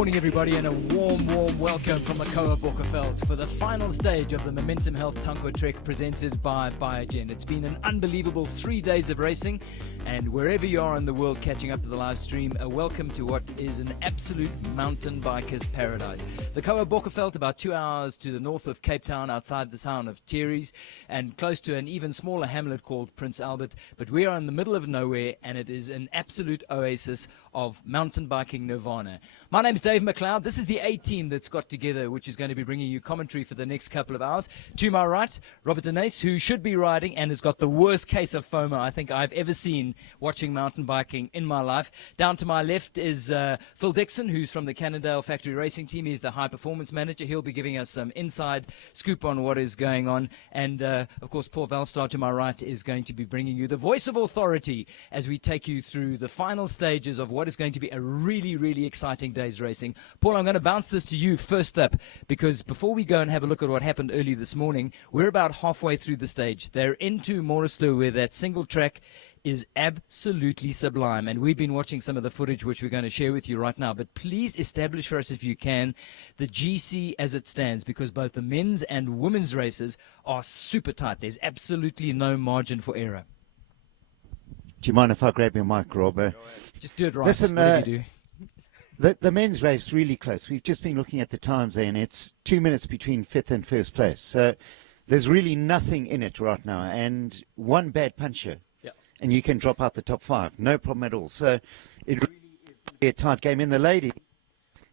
Morning everybody, and a warm welcome from Makoa Bokkerveld for the final stage of the Momentum Health Tankwa Trek presented by Biogen. It's been an unbelievable 3 days of racing, and wherever you are in the world catching up to the live stream, a welcome to what is an absolute mountain biker's paradise. The Makoa Bokkerveld, about 2 hours to the north of Cape Town, outside the town of Terry's, and close to an even smaller hamlet called Prince Albert. But we are in the middle of nowhere, and it is an absolute oasis of mountain biking nirvana. My name's Dave McLeod. This is the A team that's got together, which is going to be bringing you commentary for the next couple of hours. To my right, Robert Denise, who should be riding and has got the worst case of FOMO I think I've ever seen watching mountain biking in my life. Down to my left is Phil Dixon, who's from the Cannondale Factory Racing Team. He's the high performance manager. He'll be giving us some inside scoop on what is going on. And, of course, Paul Valstar to my right is going to be bringing you the voice of authority as we take you through the final stages of what is going to be a really, really exciting day's racing. Paul, I'm going to bounce this to you first up, because before we go and have a look at what happened early this morning, we're about halfway through the stage. They're into Morristow, where that single track is absolutely sublime, and we've been watching some of the footage which we're going to share with you right now. But please establish for us, if you can, the GC as it stands, because both the men's and women's races are super tight. There's absolutely no margin for error. Do you mind if I grab your mic, Rob? Just do it right. Listen, whatever you do. The men's race really close. We've just been looking at the times there, and it's 2 minutes between fifth and first place. So there's really nothing in it right now. And one bad puncher, and you can drop out the top five. No problem at all. So it really is going to be a tight game. In the ladies,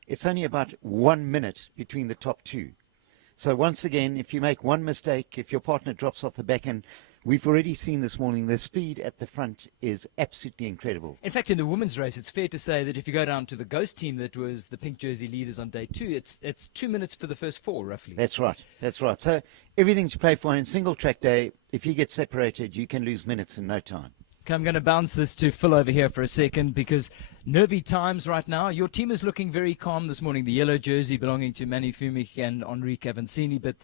it's only about 1 minute between the top two. So once again, if you make one mistake, if your partner drops off the back, and we've already seen this morning, the speed at the front is absolutely incredible. In fact, in the women's race, it's fair to say that if you go down to the Ghost team that was the pink jersey leaders on day two, it's 2 minutes for the first four, roughly. That's right. That's right. So everything to play for. In single track day, if you get separated, you can lose minutes in no time. Okay, I'm going to bounce this to Phil over here for a second, because nervy times right now. Your team is looking very calm this morning. The yellow jersey belonging to Manny Fumich and Henri Cavancini, but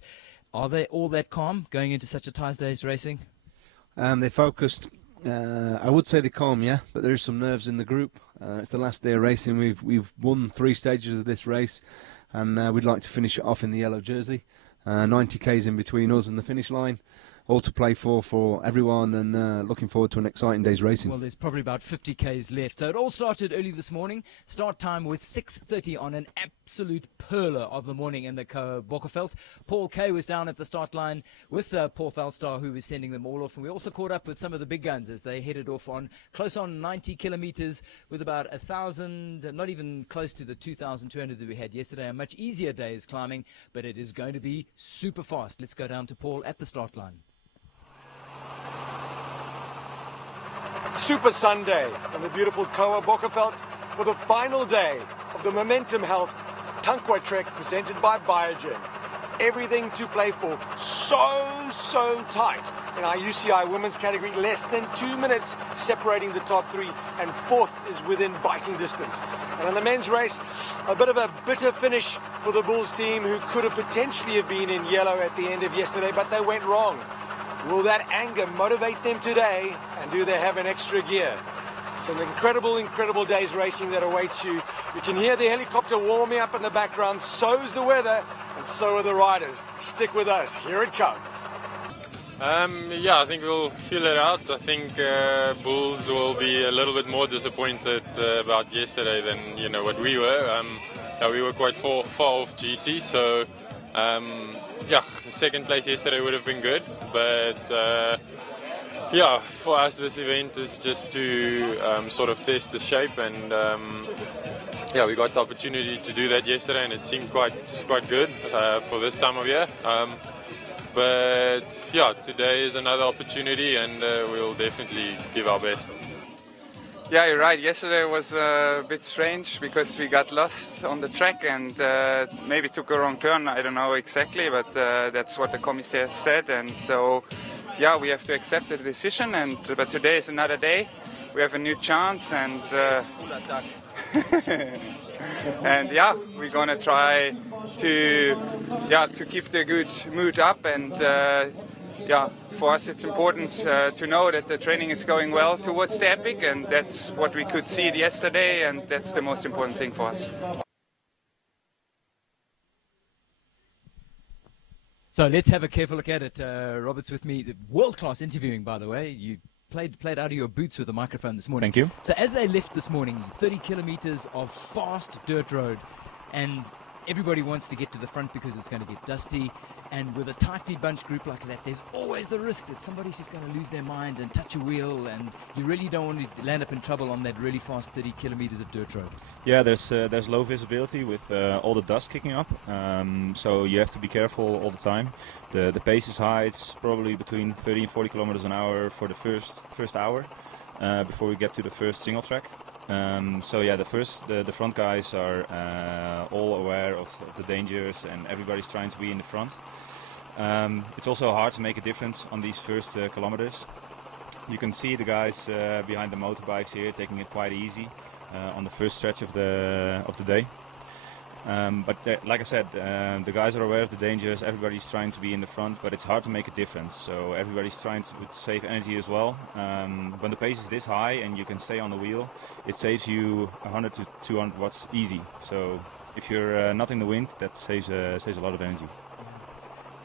are they all that calm going into such a tight day's racing? They're focused. I would say they're calm, yeah, but there is some nerves in the group. It's the last day of racing. We've won 3 stages of this race, and we'd like to finish it off in the yellow jersey. 90 Ks in between us and the finish line. All to play for everyone, and looking forward to an exciting day's racing. Well, there's probably about 50 Ks left. So it all started early this morning. Start time was 6:30 on an absolute perler of the morning in the Bokkerveld. Paul K was down at the start line with Paul Valstar, who was sending them all off. And we also caught up with some of the big guns as they headed off on close on 90 kilometers with about 1,000, not even close to the 2,200 that we had yesterday. A much easier day's climbing, but it is going to be super fast. Let's go down to Paul at the start line. Super Sunday on the beautiful Makoa Bokkerveld for the final day of the Momentum Health Tankwa Trek presented by Biogen. Everything to play for, so tight. In our UCI women's category, less than 2 minutes separating the top three, and fourth is within biting distance. And in the men's race, a bit of a bitter finish for the Bulls team, who could have potentially have been in yellow at the end of yesterday, but they went wrong. Will that anger motivate them today, and do they have an extra gear? It's an incredible day's racing that awaits you. You can hear the helicopter warming up in the background. So's the weather, and so are the riders. Stick with us. Here it comes. Yeah, I think we'll feel it out. I think Bulls will be a little bit more disappointed about yesterday than what we were. We were quite far off GC, so. Yeah, second place yesterday would have been good, but yeah, for us this event is just to sort of test the shape, and yeah, we got the opportunity to do that yesterday, and it seemed quite good for this time of year. But yeah, today is another opportunity, and we'll definitely give our best. Yeah, you're right. Yesterday was a bit strange because we got lost on the track and maybe took a wrong turn. I don't know exactly, but that's what the commissaire said. And so, yeah, we have to accept the decision. But today is another day. We have a new chance, and and yeah, we're gonna try to keep the good mood up, and yeah, for us it's important to know that the training is going well towards the epic, and that's what we could see yesterday, and that's the most important thing for us. So let's have a careful look at it. Robert's with me. World-class interviewing, by the way. You played out of your boots with the microphone this morning. Thank you. So as they left this morning, 30 kilometers of fast dirt road, and everybody wants to get to the front because it's going to get dusty. And with a tightly bunched group like that, there's always the risk that somebody's just going to lose their mind and touch a wheel, and you really don't want to land up in trouble on that really fast 30 kilometers of dirt road. Yeah, there's low visibility with all the dust kicking up, so you have to be careful all the time. The pace is high. It's probably between 30 and 40 kilometers an hour for the first hour before we get to the first single track. So yeah, the front guys are all aware of the dangers, and everybody's trying to be in the front. It's also hard to make a difference on these first kilometers. You can see the guys behind the motorbikes here taking it quite easy on the first stretch of the day. But like I said, the guys are aware of the dangers. Everybody's trying to be in the front, but it's hard to make a difference. So everybody's trying to save energy as well. When the pace is this high and you can stay on the wheel, it saves you 100 to 200 watts easy. So if you're not in the wind, that saves a lot of energy.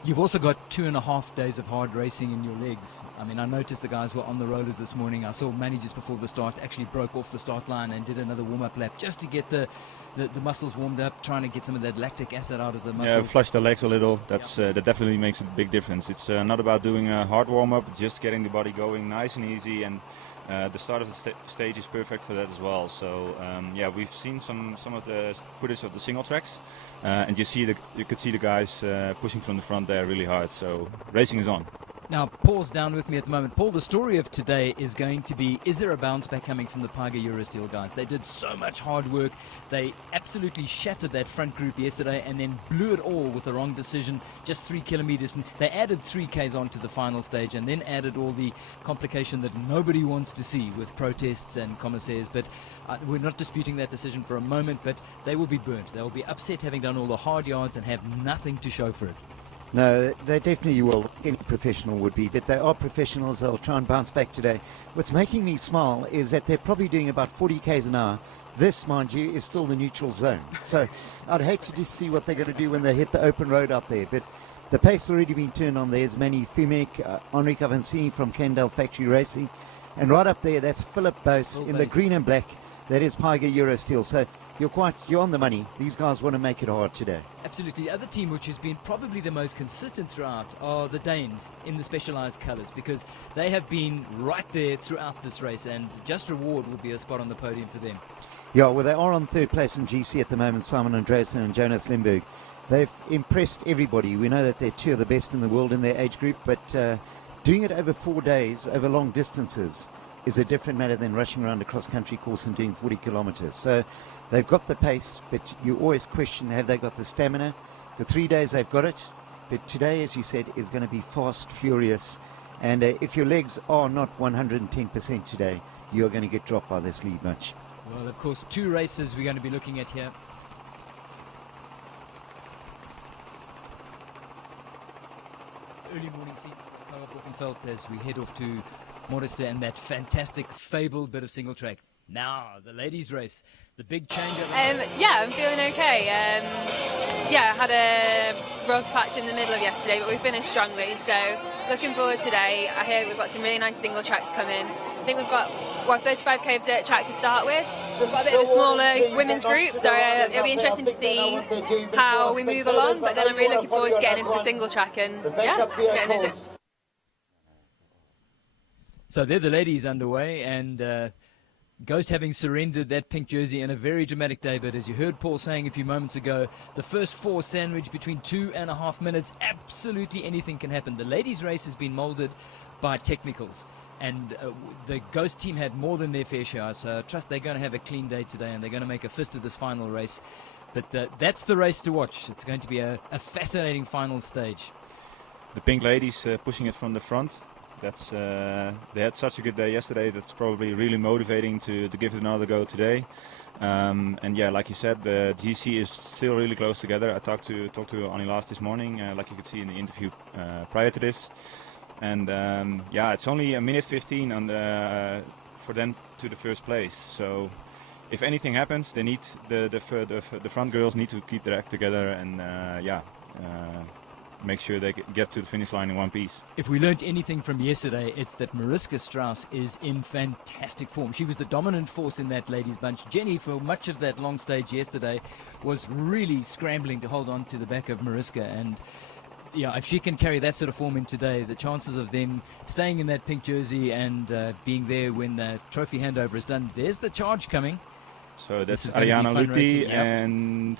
You've also got 2.5 days of hard racing in your legs. I mean, I noticed the guys were on the rollers this morning. I saw Manny just before the start actually broke off the start line and did another warm-up lap just to get the muscles warmed up, trying to get some of that lactic acid out of the muscles. Yeah, flush the legs a little. That definitely makes a big difference. It's not about doing a hard warm-up, just getting the body going nice and easy, and the start of the stage is perfect for that as well. So yeah, we've seen some of the footage of the single tracks, and you could see the guys pushing from the front there really hard. So racing is on. Now, Paul's down with me at the moment. Paul, the story of today is going to be, is there a bounce back coming from the Paiga Eurosteel guys? They did so much hard work. They absolutely shattered that front group yesterday and then blew it all with the wrong decision, just 3 kilometers. They added 3Ks onto the final stage and then added all the complication that nobody wants to see with protests and commissaires. But we're not disputing that decision for a moment, but they will be burnt. They will be upset having done all the hard yards and have nothing to show for it. No, they definitely will. Any professional would be, but they are professionals. They'll try and bounce back today. What's making me smile is that they're probably doing about 40 k's an hour. This, mind you, is still the neutral zone. So I'd hate to just see what they're going to do when they hit the open road out there. But the pace has already been turned on. There's Manny Fumek, Henrik Avancini from Kendall Factory Racing. And right up there, that's Philip Bose in the green and black. That is Paiga Eurosteel. So you're on the money. These guys want to make it hard today. Absolutely. The other team which has been probably the most consistent throughout are the Danes in the specialized colors, because they have been right there throughout this race, and Just Reward will be a spot on the podium for them. Yeah, well, they are on third place in GC at the moment, Simon Andreasen and Jonas Limburg. They've impressed everybody. We know that they're two of the best in the world in their age group, but doing it over 4 days, over long distances, is a different matter than rushing around a cross-country course and doing 40 kilometers. So they've got the pace, but you always question, have they got the stamina? For 3 days they've got it, but today, as you said, is going to be fast, furious, and if your legs are not 110% today, you're going to get dropped by this lead much. Well, of course, 2 races we're going to be looking at here. Early morning seat, Bokenveld, as we head off to Modester and that fantastic, fabled bit of single track. Now, the ladies' race, the big changeover. Yeah, I'm feeling okay. Yeah, I had a rough patch in the middle of yesterday, but we finished strongly. So, looking forward today. I hear we've got some really nice single tracks coming. I think we've got 35k of dirt track to start with. We've got a bit of a smaller women's group, so it'll be interesting to see how we move along. But then I'm really looking forward to getting into the single track and getting into it. So they're the ladies underway, and Ghost having surrendered that pink jersey in a very dramatic day. But as you heard Paul saying a few moments ago, the first 4 sandwiched between 2.5 minutes, absolutely anything can happen. The ladies' race has been moulded by technicals, and the Ghost team had more than their fair share. So I trust they're going to have a clean day today, and they're going to make a fist of this final race. But that's the race to watch. It's going to be a fascinating final stage. The pink ladies pushing it from the front. That's they had such a good day yesterday. That's probably really motivating to give it another go today. And yeah, like you said, the GC is still really close together. I talked to Annie last this morning, like you could see in the interview prior to this. And yeah, it's only a minute 15 on for them to the first place. So if anything happens, they need the front girls need to keep their act together and make sure they get to the finish line in one piece. If we learned anything from yesterday, it's that Mariska Strauss is in fantastic form. She was the dominant force in that ladies' bunch. Jenny, for much of that long stage yesterday, was really scrambling to hold on to the back of Mariska. And yeah, if she can carry that sort of form in today, the chances of them staying in that pink jersey and being there when the trophy handover is done, there's the charge coming. So that's Ariana Luthi and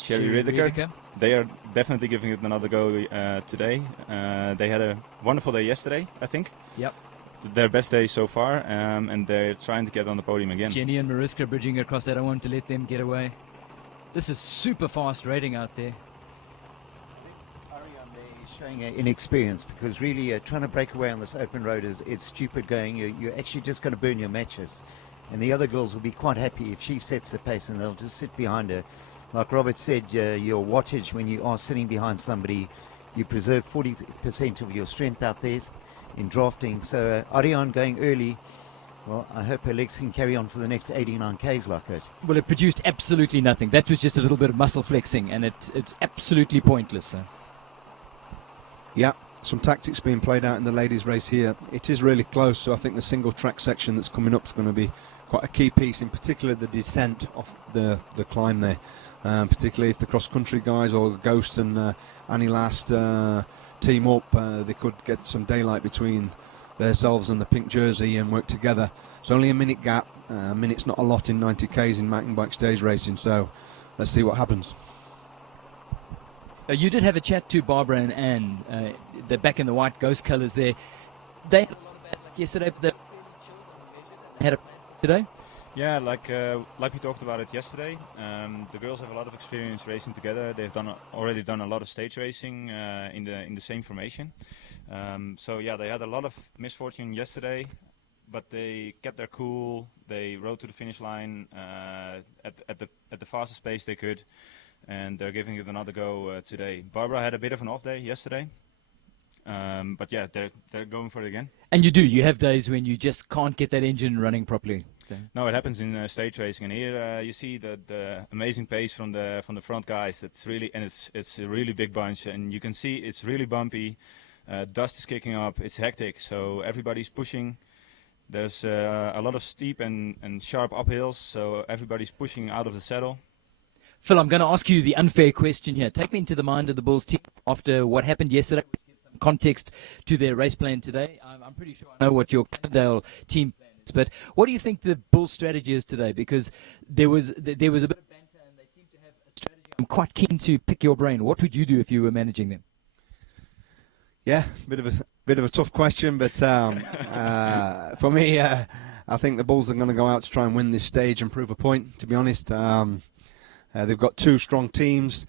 Sherry Rideker. They are definitely giving it another go today. They had a wonderful day yesterday, I think. Yep. Their best day so far, and they're trying to get on the podium again. Jenny and Mariska bridging across that. I want to let them get away. This is super fast rating out there. Ariane, they're showing inexperience because really trying to break away on this open road is stupid going. You're actually just going to burn your matches. And the other girls will be quite happy if she sets the pace and they'll just sit behind her. Like Robert said, your wattage when you are sitting behind somebody, you preserve 40% of your strength out there in drafting. So Ariane going early, well, I hope her legs can carry on for the next 89 Ks like that. Well, it produced absolutely nothing. That was just a little bit of muscle flexing, and it's absolutely pointless. So. Yeah, some tactics being played out in the ladies' race here. It is really close, so I think the single track section that's coming up is going to be quite a key piece, in particular the descent off the climb there. Particularly if the cross-country guys or Ghost and Annie Last team up, they could get some daylight between themselves and the pink jersey and work together. It's only a minute gap. A minute's not a lot in 90 Ks in mountain bike stage racing, so let's see what happens. You did have a chat to Barbara and Anne. They're back in the white Ghost colours there. They had a lot of bad luck yesterday, but they had a plan today. Yeah, like we talked about it yesterday. The girls have a lot of experience racing together. They've already done a lot of stage racing in the same formation. So yeah, they had a lot of misfortune yesterday, but they kept their cool. They rode to the finish line at the fastest pace they could, and they're giving it another go today. Barbara had a bit of an off day yesterday. But yeah, they're going for it again. And you have days when you just can't get that engine running properly. So. No, it happens in stage racing, and here you see the amazing pace from the front guys. That's really, and it's a really big bunch, and you can see it's really bumpy. Dust is kicking up. It's hectic, so everybody's pushing. There's a lot of steep and sharp uphills, so everybody's pushing out of the saddle. Phil, I'm going to ask you the unfair question here. Take me into the mind of the Bulls team after what happened yesterday. Context to their race plan today. I'm pretty sure I know what your Cannondale team plan is, but what do you think the Bulls' strategy is today? Because there was a bit of banter and they seem to have a strategy. I'm quite keen to pick your brain. What would you do if you were managing them? Yeah, bit of a tough question, but for me, I think the Bulls are going to go out to try and win this stage and prove a point. To be honest, they've got two strong teams.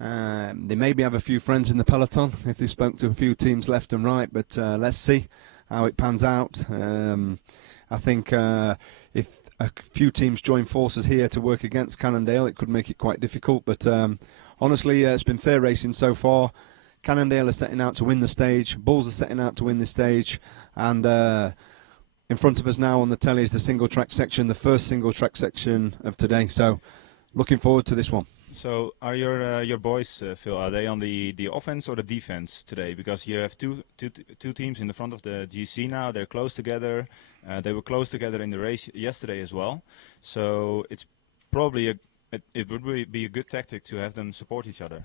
They maybe have a few friends in the peloton if they spoke to a few teams left and right, but let's see how it pans out. I think if a few teams join forces here to work against Cannondale, it could make it quite difficult, but honestly, it's been fair racing so far. Cannondale are setting out to win the stage, Bulls are setting out to win the stage, and in front of us now on the telly is the single track section, the first single track section of today, so looking forward to this one. So are your boys, Phil, are they on the offense or the defense today? Because you have two teams in the front of the GC now. They're close together. They were close together in the race yesterday as well. So it's probably it would be a good tactic to have them support each other.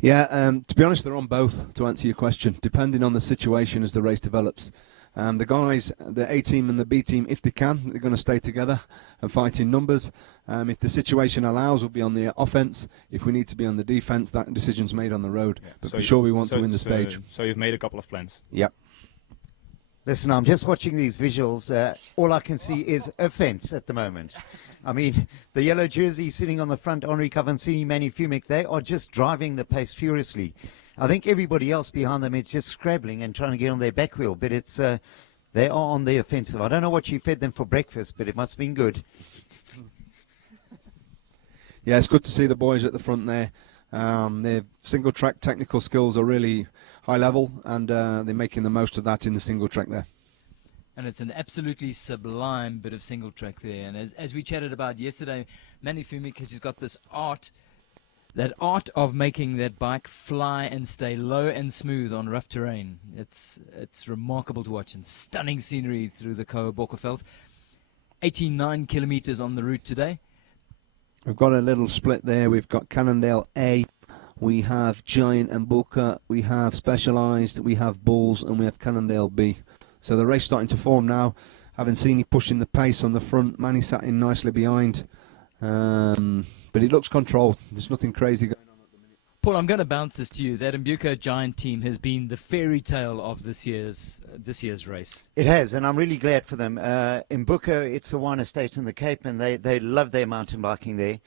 Yeah, to be honest, they're on both, to answer your question, depending on the situation as the race develops. The guys, the A team and the B team, if they can, they're going to stay together and fight in numbers. If the situation allows, we'll be on the offense. If we need to be on the defense, that decision's made on the road. Yeah. But so for sure, we want to win the stage. So you've made a couple of plans. Yep. Listen, I'm just watching these visuals. All I can see is offense at the moment. I mean, the yellow jersey sitting on the front, Henri Cavancini, Manny Fumic, they are just driving the pace furiously. I think everybody else behind them is just scrabbling and trying to get on their back wheel, but it's they are on the offensive. I don't know what you fed them for breakfast, but it must have been good. Yeah, it's good to see the boys at the front there. Their single track technical skills are really high level, and they're making the most of that in the single track there. And it's an absolutely sublime bit of single track there. And as we chatted about yesterday, Manny Fumic has got this art. that art of making that bike fly and stay low and smooth on rough terrain. It's remarkable to watch, and stunning scenery through the Koa Bokkerveld. 89 kilometers on the route today. We've got a little split there. We've got Cannondale A, we have Giant and Booker, we have Specialised, we have Bulls, and we have Cannondale B. So the race starting to form now. Haven't seen pushing the pace on the front. Manny sat in nicely behind. But it looks controlled. There's nothing crazy going on at the minute. Paul, I'm going to bounce this to you. That Mbuka Giant team has been the fairy tale of this year's race. It has, and I'm really glad for them. Mbuka, it's a wine estate in the Cape, and they love their mountain biking there.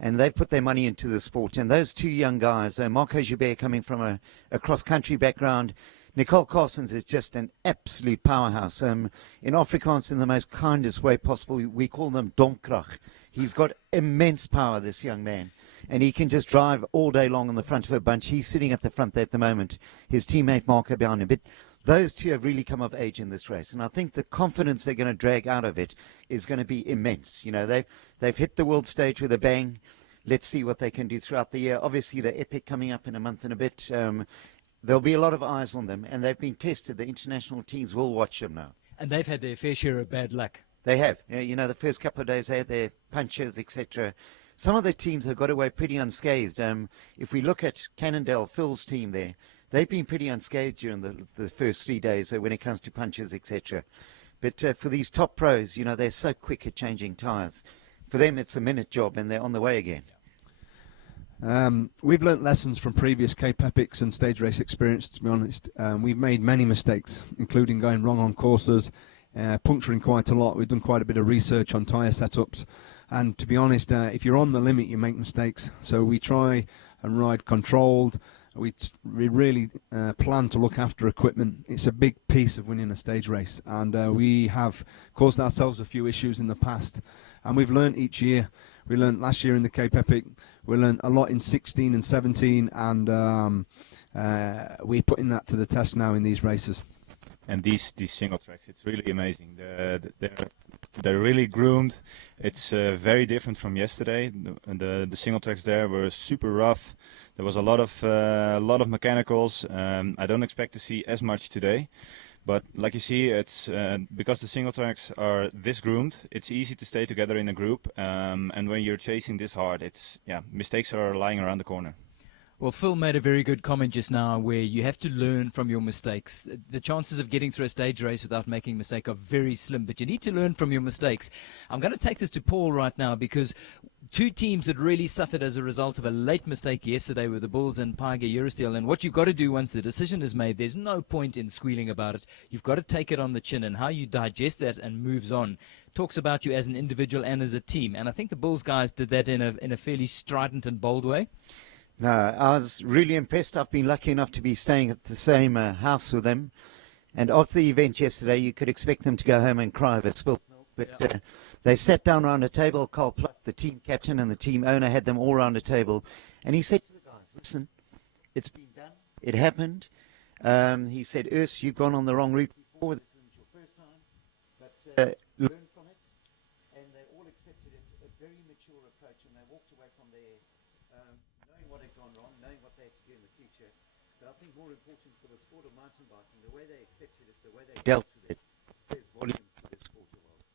And they've put their money into the sport. And those two young guys, Marco Joubert coming from a cross-country background, Nicole Carsons is just an absolute powerhouse. In Afrikaans, in the most kindest way possible, we call them Donkrach. He's got immense power, this young man, and he can just drive all day long on the front of a bunch. He's sitting at the front there at the moment, his teammate Marco behind him. But those two have really come of age in this race, and I think the confidence they're going to drag out of it is going to be immense. You know, they've hit the world stage with a bang. Let's see what they can do throughout the year. Obviously, the Epic coming up in a month and a bit. There'll be a lot of eyes on them, and they've been tested. The international teams will watch them now. And they've had their fair share of bad luck. They have. You know, the first couple of days they had their punches, etc. Some of the teams have got away pretty unscathed. If we look at Cannondale, Phil's team there, they've been pretty unscathed during the first 3 days when it comes to punches, etc. But for these top pros, you know, they're so quick at changing tyres. For them, it's a minute job, and they're on the way again. We've learnt lessons from previous Cape Epics and stage race experience, to be honest. We've made many mistakes, including going wrong on courses, puncturing quite a lot. We've done quite a bit of research on tyre setups, and to be honest, if you're on the limit, you make mistakes. So we try and ride controlled. We really plan to look after equipment. It's a big piece of winning a stage race, and we have caused ourselves a few issues in the past, and we've learnt each year. We learnt last year in the Cape Epic. We learnt a lot in 16 and 17, and we're putting that to the test now in these races. And these single tracks, it's really amazing. They're really groomed. It's very different from yesterday. The single tracks there were super rough. There was a lot of mechanicals. I don't expect to see as much today. But like you see, it's because the single tracks are this groomed, it's easy to stay together in a group. And when you're chasing this hard, mistakes are lying around the corner. Well, Phil made a very good comment just now where you have to learn from your mistakes. The chances of getting through a stage race without making a mistake are very slim, but you need to learn from your mistakes. I'm going to take this to Paul right now because two teams that really suffered as a result of a late mistake yesterday were the Bulls and Paiga Eurosteel. And what you've got to do once the decision is made, there's no point in squealing about it. You've got to take it on the chin, and how you digest that and moves on talks about you as an individual and as a team. And I think the Bulls guys did that in a fairly strident and bold way. No, I was really impressed. I've been lucky enough to be staying at the same house with them. And after the event yesterday, you could expect them to go home and cry over spilt milk. But they sat down around a table. Carl Pluck, the team captain and the team owner, had them all around a table. And he said to the guys, listen, it's been done. It happened. He said, Urs, you've gone on the wrong route before. This isn't your first time. But learn from it. And they all accepted it, a very mature approach. And they walked away from there knowing what had gone wrong, knowing what they had to do in the future. But I think more important for the sport of mountain biking, the way they accepted it, the way they dealt with it, says volumes for the sport of world.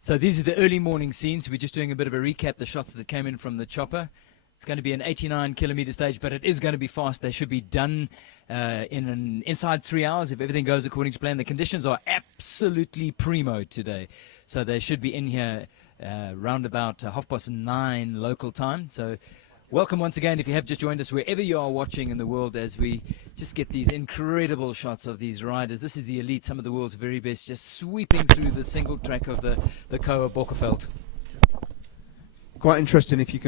So these are the early morning scenes. We're just doing a bit of a recap, the shots that came in from the chopper. It's going to be an 89-kilometer stage, but it is going to be fast. They should be done inside 3 hours if everything goes according to plan. The conditions are absolutely primo today, so they should be in here round about 9:30 local time. So welcome once again if you have just joined us wherever you are watching in the world as we just get these incredible shots of these riders. This is the elite, some of the world's very best, just sweeping through the single track of the Koa Bokkerveld. Quite interesting if you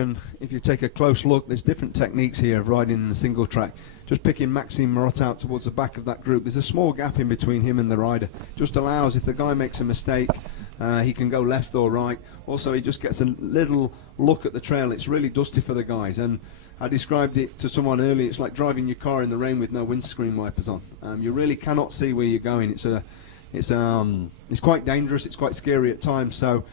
take a close look. There's different techniques here of riding in the single track. Just picking Maxime Marot out towards the back of that group. There's a small gap in between him and the rider. Just allows, if the guy makes a mistake, he can go left or right. Also, he just gets a little look at the trail. It's really dusty for the guys, and I described it to someone earlier. It's like driving your car in the rain with no windscreen wipers on. You really cannot see where you're going. It's quite dangerous. It's quite scary at times. So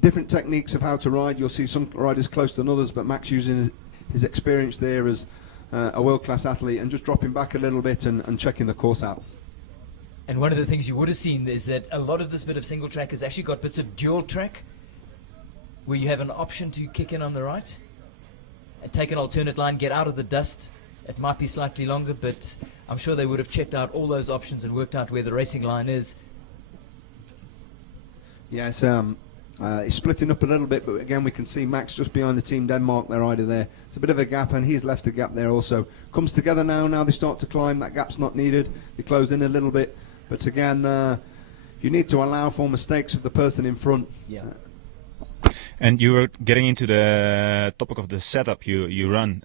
different techniques of how to ride. You'll see some riders closer than others, but Max using his experience there as a world-class athlete and just dropping back a little bit and checking the course out. And one of the things you would have seen is that a lot of this bit of single track has actually got bits of dual track where you have an option to kick in on the right and take an alternate line, get out of the dust. It might be slightly longer, but I'm sure they would have checked out all those options and worked out where the racing line is. Yes, it's splitting up a little bit, but again we can see Max just behind the Team Denmark, their rider there. It's a bit of a gap, and he's left a gap there also. Comes together now they start to climb, that gap's not needed. They close in a little bit, but again, you need to allow for mistakes of the person in front. Yeah. And you were getting into the topic of the setup you run.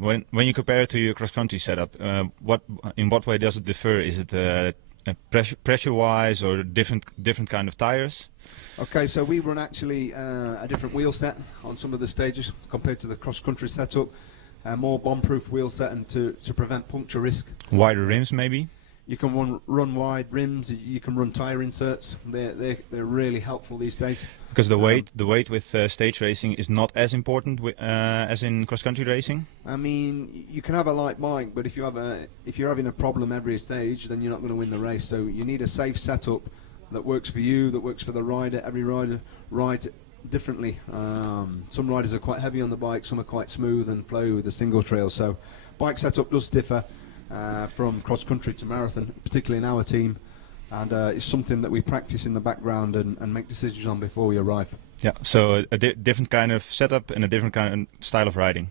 When you compare it to your cross-country setup, in what way does it differ? Is it pressure-wise or different kind of tires? Okay, so we run actually a different wheel set on some of the stages compared to the cross-country setup. More bomb-proof wheel set and to prevent puncture risk. Wider rims, maybe? You can run wide rims. You can run tire inserts. They're really helpful these days. Because the weight with stage racing is not as important as in cross-country racing. I mean, you can have a light bike, but if you're having a problem every stage, then you're not going to win the race. So you need a safe setup that works for you, that works for the rider. Every rider rides differently. Some riders are quite heavy on the bike. Some are quite smooth and flowy with the single trail. So bike setup does differ. From cross-country to marathon, particularly in our team, and it's something that we practice in the background and make decisions on before we arrive. Yeah, so a different kind of setup and a different kind of style of riding.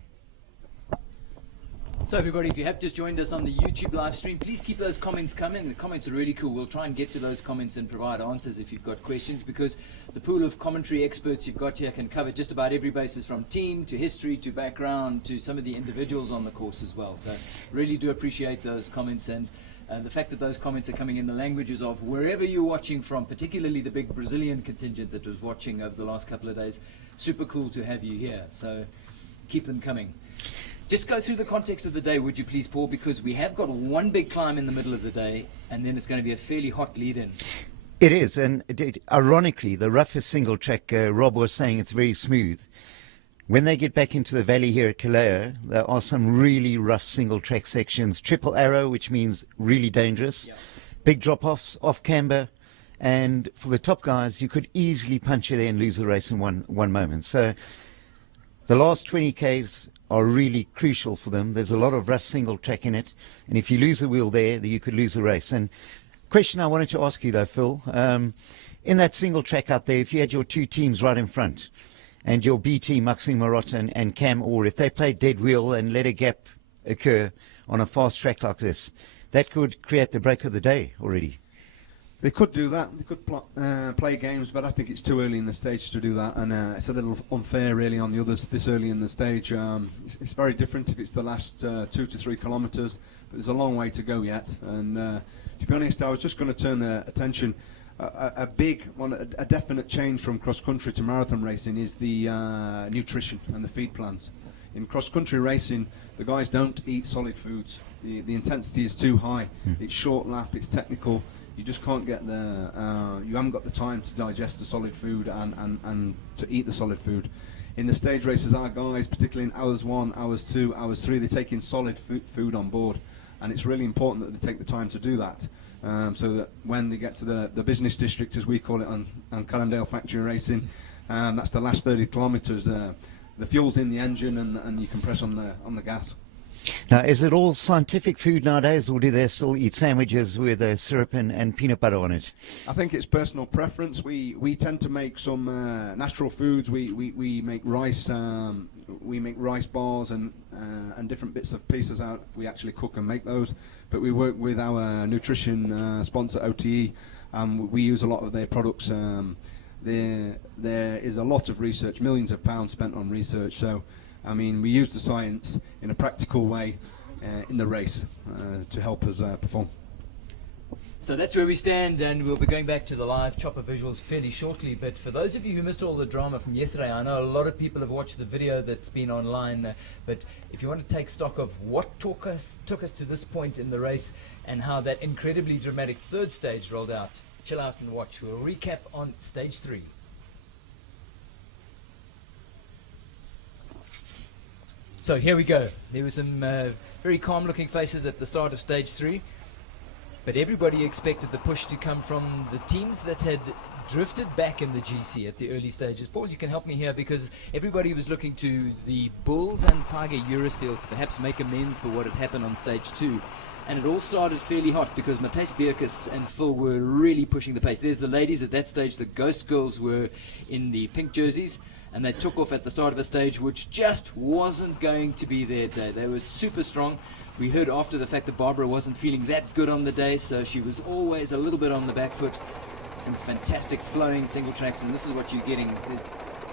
So everybody, if you have just joined us on the YouTube live stream, please keep those comments coming. The comments are really cool. We'll try and get to those comments and provide answers if you've got questions, because the pool of commentary experts you've got here can cover just about every basis, from team to history to background to some of the individuals on the course as well. So really do appreciate those comments, and the fact that those comments are coming in the languages of wherever you're watching from, particularly the big Brazilian contingent that was watching over the last couple of days. Super cool to have you here. So keep them coming. Just go through the context of the day, would you please, Paul, because we have got one big climb in the middle of the day, and then it's going to be a fairly hot lead-in. It is, and ironically, the roughest single track, Rob was saying it's very smooth. When they get back into the valley here at Kaleo, there are some really rough single track sections. Triple arrow, which means really dangerous. Yeah. Big drop-offs, off camber, and for the top guys, you could easily puncture there and lose the race in one moment. So the last 20 Ks are really crucial for them. There's a lot of rough single track in it, and if you lose the wheel there, you could lose the race. And question I wanted to ask you though, Phil, in that single track out there, if you had your two teams right in front, and your B team, Maxime Marotta and Cam Orr, if they played dead wheel and let a gap occur on a fast track like this, that could create the break of the day already. They could do that. They could play games, but I think it's too early in the stage to do that, and it's a little unfair really on the others this early in the stage. It's very different if it's the last 2 to 3 kilometres, but there's a long way to go yet. And to be honest, I was just going to turn the attention. A definite change from cross-country to marathon racing is the nutrition and the feed plans. In cross-country racing, the guys don't eat solid foods. The intensity is too high. It's short lap, it's technical. You just can't get you haven't got the time to digest the solid food and to eat the solid food. In the stage races, our guys, particularly in hours 1, hours 2, hours 3, they take in solid food on board, and it's really important that they take the time to do that, so that when they get to the business district, as we call it on Callendale Factory Racing, that's the last 30 kilometres, the fuel's in the engine and you can press on the gas. Now, is it all scientific food nowadays, or do they still eat sandwiches with syrup and peanut butter on it? I think it's personal preference. We tend to make some natural foods. We make rice. We make rice bars and different bits of pieces out. We actually cook and make those. But we work with our nutrition sponsor OTE. We use a lot of their products. There is a lot of research, millions of pounds spent on research. So, I mean, we use the science in a practical way in the race to help us perform. So that's where we stand, and we'll be going back to the live chopper visuals fairly shortly. But for those of you who missed all the drama from yesterday, I know a lot of people have watched the video that's been online, but if you want to take stock of what took us to this point in the race and how that incredibly dramatic third stage rolled out, chill out and watch. We'll recap on stage 3. So here we go. There were some very calm-looking faces at the start of stage 3, but everybody expected the push to come from the teams that had drifted back in the GC at the early stages. Paul, you can help me here, because everybody was looking to the Bulls and Page Eurosteel to perhaps make amends for what had happened on stage 2. And it all started fairly hot because Matthijs Beerkes and Phil were really pushing the pace. There's the ladies at that stage. The Ghost Girls were in the pink jerseys, and they took off at the start of a stage which just wasn't going to be their day. They were super strong. We heard after the fact that Barbara wasn't feeling that good on the day, so she was always a little bit on the back foot. Some fantastic flowing single tracks, and this is what you're getting.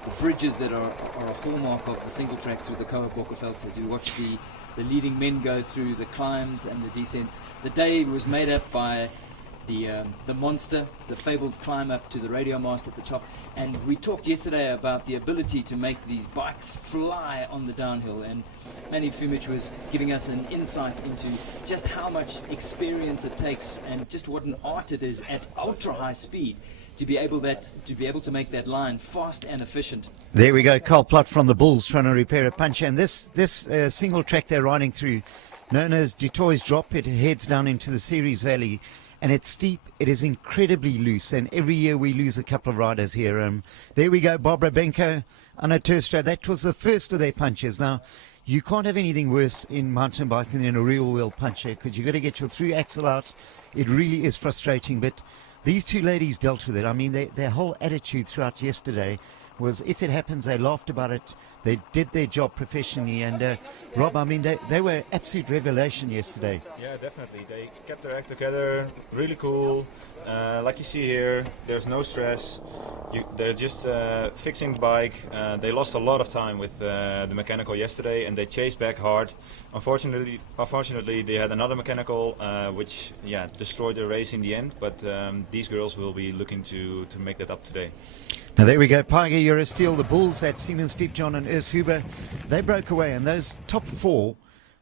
The bridges that are a hallmark of the single track through the Koa Bokkerveld as you watch the leading men go through the climbs and the descents. The day was made up by the monster, the fabled climb up to the radio mast at the top, and we talked yesterday about the ability to make these bikes fly on the downhill, and Manny Fumich was giving us an insight into just how much experience it takes and just what an art it is at ultra high speed to be able to make that line fast and efficient. There we go, Carl Plott from the Bulls trying to repair a puncture, and this single track they're riding through, known as Du Toit's Drop, it heads down into the Ceres Valley, and it's steep, it is incredibly loose, and every year we lose a couple of riders here. There we go, Barbara Benko, Anna Terstra, that was the first of their punches. Now, you can't have anything worse in mountain biking than a real wheel puncher, because you've got to get your through axle out. It really is frustrating, but these two ladies dealt with it. I mean, their whole attitude throughout yesterday was, if it happens, they laughed about it. They did their job professionally. And Rob, I mean, they were absolute revelation yesterday. Yeah, definitely. They kept their act together, really cool. Like you see here, there's no stress. They're just fixing the bike. They lost a lot of time with the mechanical yesterday, and they chased back hard. Unfortunately, they had another mechanical, which destroyed the race in the end. But these girls will be looking to make that up today. Now there we go, Page Eurosteel, the Bulls, that Siemens Diepjohn and Urs Huber, they broke away, and those top 4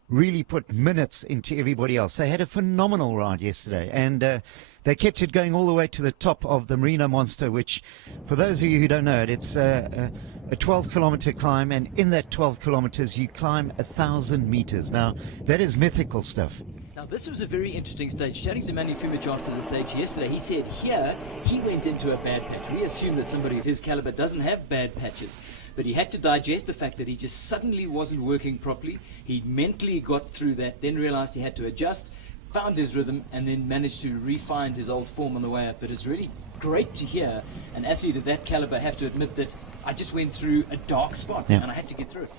really put minutes into everybody else. They had a phenomenal ride yesterday, and they kept it going all the way to the top of the Merino Monster, which, for those of you who don't know it, it's a 12-kilometer climb, and in that 12 kilometers you climb 1,000 meters. Now, that is mythical stuff. Now, this was a very interesting stage. Chatting to Manny Fumich after the stage yesterday, he said here he went into a bad patch. We assume that somebody of his caliber doesn't have bad patches, but he had to digest the fact that he just suddenly wasn't working properly. He mentally got through that, then realized he had to adjust, found his rhythm, and then managed to re-find his old form on the way up. But it's really great to hear an athlete of that caliber have to admit that I just went through a dark spot and I had to get through it.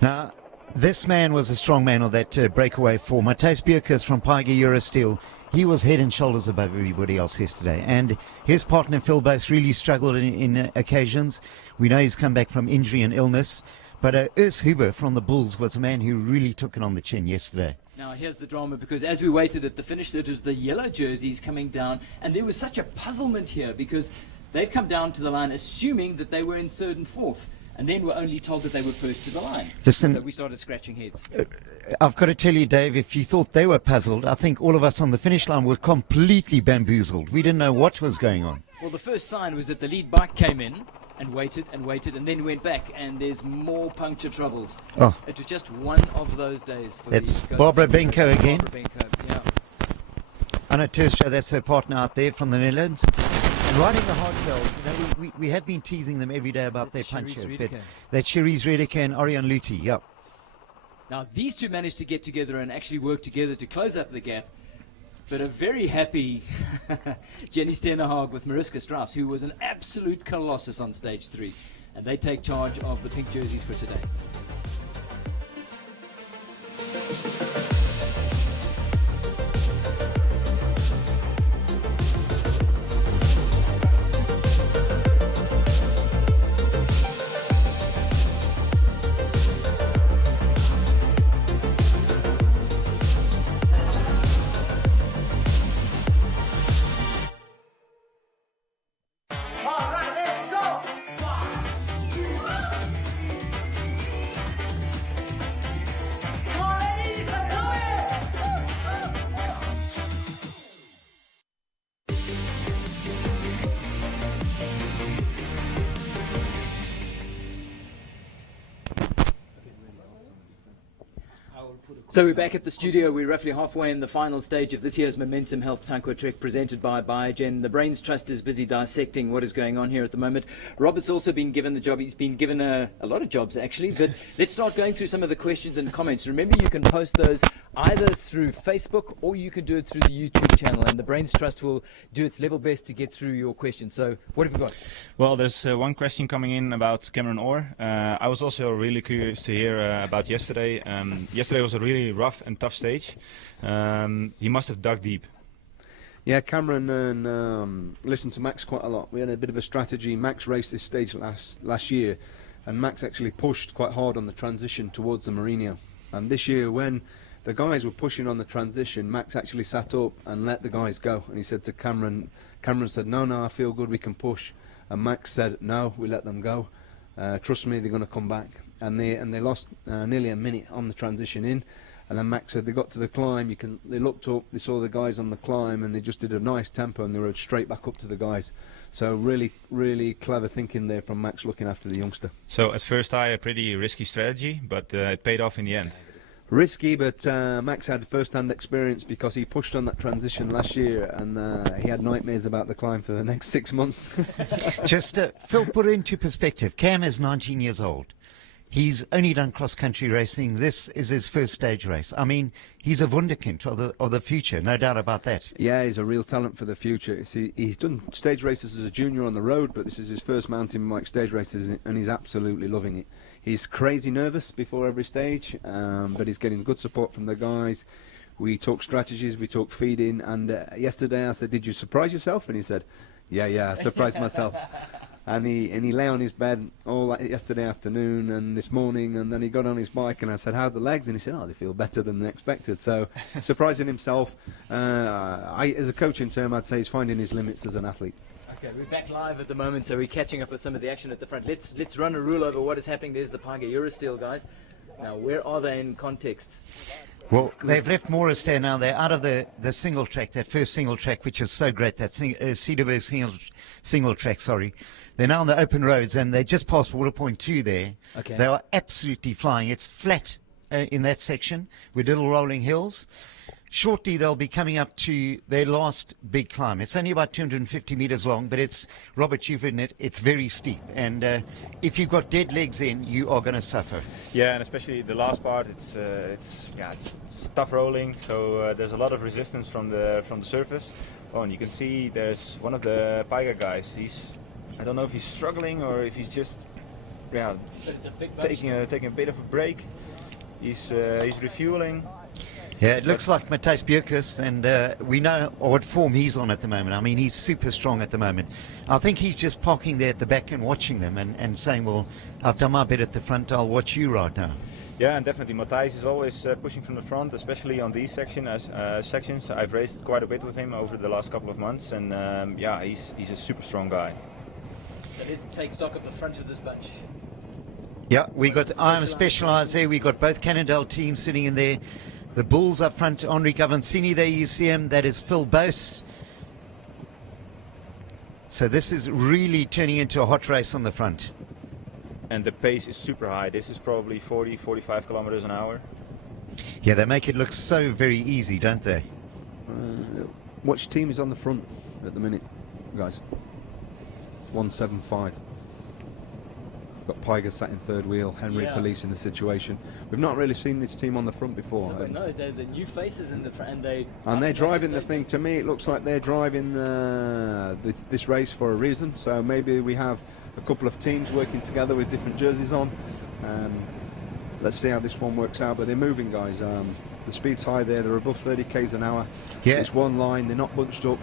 Now, this man was a strong man on that breakaway form. Matthijs Beerkes from Page Eurosteel, he was head and shoulders above everybody else yesterday. And his partner Phil Bose really struggled in occasions. We know he's come back from injury and illness. But Urs Huber from the Bulls was a man who really took it on the chin yesterday. Now, here's the drama, because as we waited at the finish, it was the yellow jerseys coming down, and there was such a puzzlement here because they've come down to the line assuming that they were in 3rd and 4th. And then we're only told that they were first to the line. Listen, so we started scratching heads. I've got to tell you, Dave, if you thought they were puzzled, I think all of us on the finish line were completely bamboozled. We didn't know what was going on. Well, the first sign was that the lead bike came in and waited, and then went back, and there's more puncture troubles. Oh. It was just one of those days. That's Barbara Benko again. Barbara Benko, yeah. Anna Terstra, that's her partner out there from the Netherlands. Riding the hardtail, you know, we have been teasing them every day about their punches, but that's Cherise Redeker and Orion Luthi, yep. Now, these two managed to get together and actually work together to close up the gap, but a very happy Jenny Stennerhag with Mariska Strauss, who was an absolute colossus on stage 3, and they take charge of the pink jerseys for today. So we're back at the studio. We're roughly halfway in the final stage of this year's Momentum Health Tankwa Trek presented by Biogen. The Brains Trust is busy dissecting what is going on here at the moment. Robert's also been given the job. He's been given a lot of jobs, actually. But let's start going through some of the questions and comments. Remember, you can post those either through Facebook or you can do it through the YouTube channel. And the Brains Trust will do its level best to get through your questions. So what have we got? Well, there's one question coming in about Cameron Orr. I was also really curious to hear about yesterday. Yesterday was a really rough and tough stage. He must have dug deep. Yeah, Cameron and listened to Max quite a lot. We had a bit of a strategy. Max raced this stage last year, and Max actually pushed quite hard on the transition towards the Mourinho. And this year, when the guys were pushing on the transition, Max actually sat up and let the guys go. And he said to Cameron, said, no, I feel good, we can push. And Max said, no, we let them go. Trust me, they're going to come back. And they lost nearly a minute on the transition in. And then Max said they got to the climb, they looked up, they saw the guys on the climb, and they just did a nice tempo, and they rode straight back up to the guys. So really, really clever thinking there from Max, looking after the youngster. So at first eye, a pretty risky strategy, but it paid off in the end. Risky, but Max had first-hand experience because he pushed on that transition last year, and he had nightmares about the climb for the next 6 months. Just, Phil, put it into perspective. Cam is 19 years old. He's only done cross-country racing. This is his first stage race. I mean, he's a wunderkind of the future, no doubt about that. Yeah, he's a real talent for the future. He's done stage races as a junior on the road, but this is his first mountain bike stage races, and he's absolutely loving it. He's crazy nervous before every stage, but he's getting good support from the guys. We talk strategies, we talk feeding, and yesterday I said, did you surprise yourself? And he said, yeah, I surprised myself. And he lay on his bed all yesterday afternoon and this morning, and then he got on his bike, and I said, how are the legs? And he said, they feel better than expected. So surprising himself. As a coaching term, I'd say he's finding his limits as an athlete. Okay, we're back live at the moment, so we're catching up with some of the action at the front. Let's run a rule over what is happening. There's the Paiga Eurosteel guys. Now, where are they in context? Well, they've left Morristown now. They're out of the single track, that first single track, which is so great, that Cedarburg single track, sorry. They're now on the open roads, and they just passed Water Point 2 there. Okay. They are absolutely flying. It's flat in that section with little rolling hills. Shortly, they'll be coming up to their last big climb. It's only about 250 meters long, but it's, Robert, you've ridden it, it's very steep. And if you've got dead legs in, you are going to suffer. Yeah, and especially the last part, it's tough rolling, so there's a lot of resistance from the surface. Oh, and you can see there's one of the Paiga guys. I don't know if he's struggling or if he's just taking a bit of a break. He's refueling. Yeah, it looks like Matthijs Bierkes, and we know what form he's on at the moment. I mean, he's super strong at the moment. I think he's just parking there at the back and watching them and saying, well, I've done my bit at the front, I'll watch you right now. Yeah, and definitely Matthijs is always pushing from the front, especially on these sections. I've raced quite a bit with him over the last couple of months, and he's a super strong guy. So let's take stock of the front of this bunch. Yeah, we got I'm Specialized there. We got both Cannondale teams sitting in there. The Bulls up front, Henri Gavancini there, you see him. That is Phil Bose. So this is really turning into a hot race on the front. And the pace is super high. This is probably 40, 45 kilometers an hour. Yeah, they make it look so very easy, don't they? Which team is on the front at the minute, guys? 175. Got Paiga sat in third wheel, Henry policing the situation. We've not really seen this team on the front before. So, no, they're the new faces in the front, and they're driving the thing. To me, it looks like they're driving this race for a reason. So maybe we have a couple of teams working together with different jerseys on. Let's see how this one works out. But they're moving, guys. The speed's high there. They're above 30 k's an hour. Yeah. It's one line. They're not bunched up.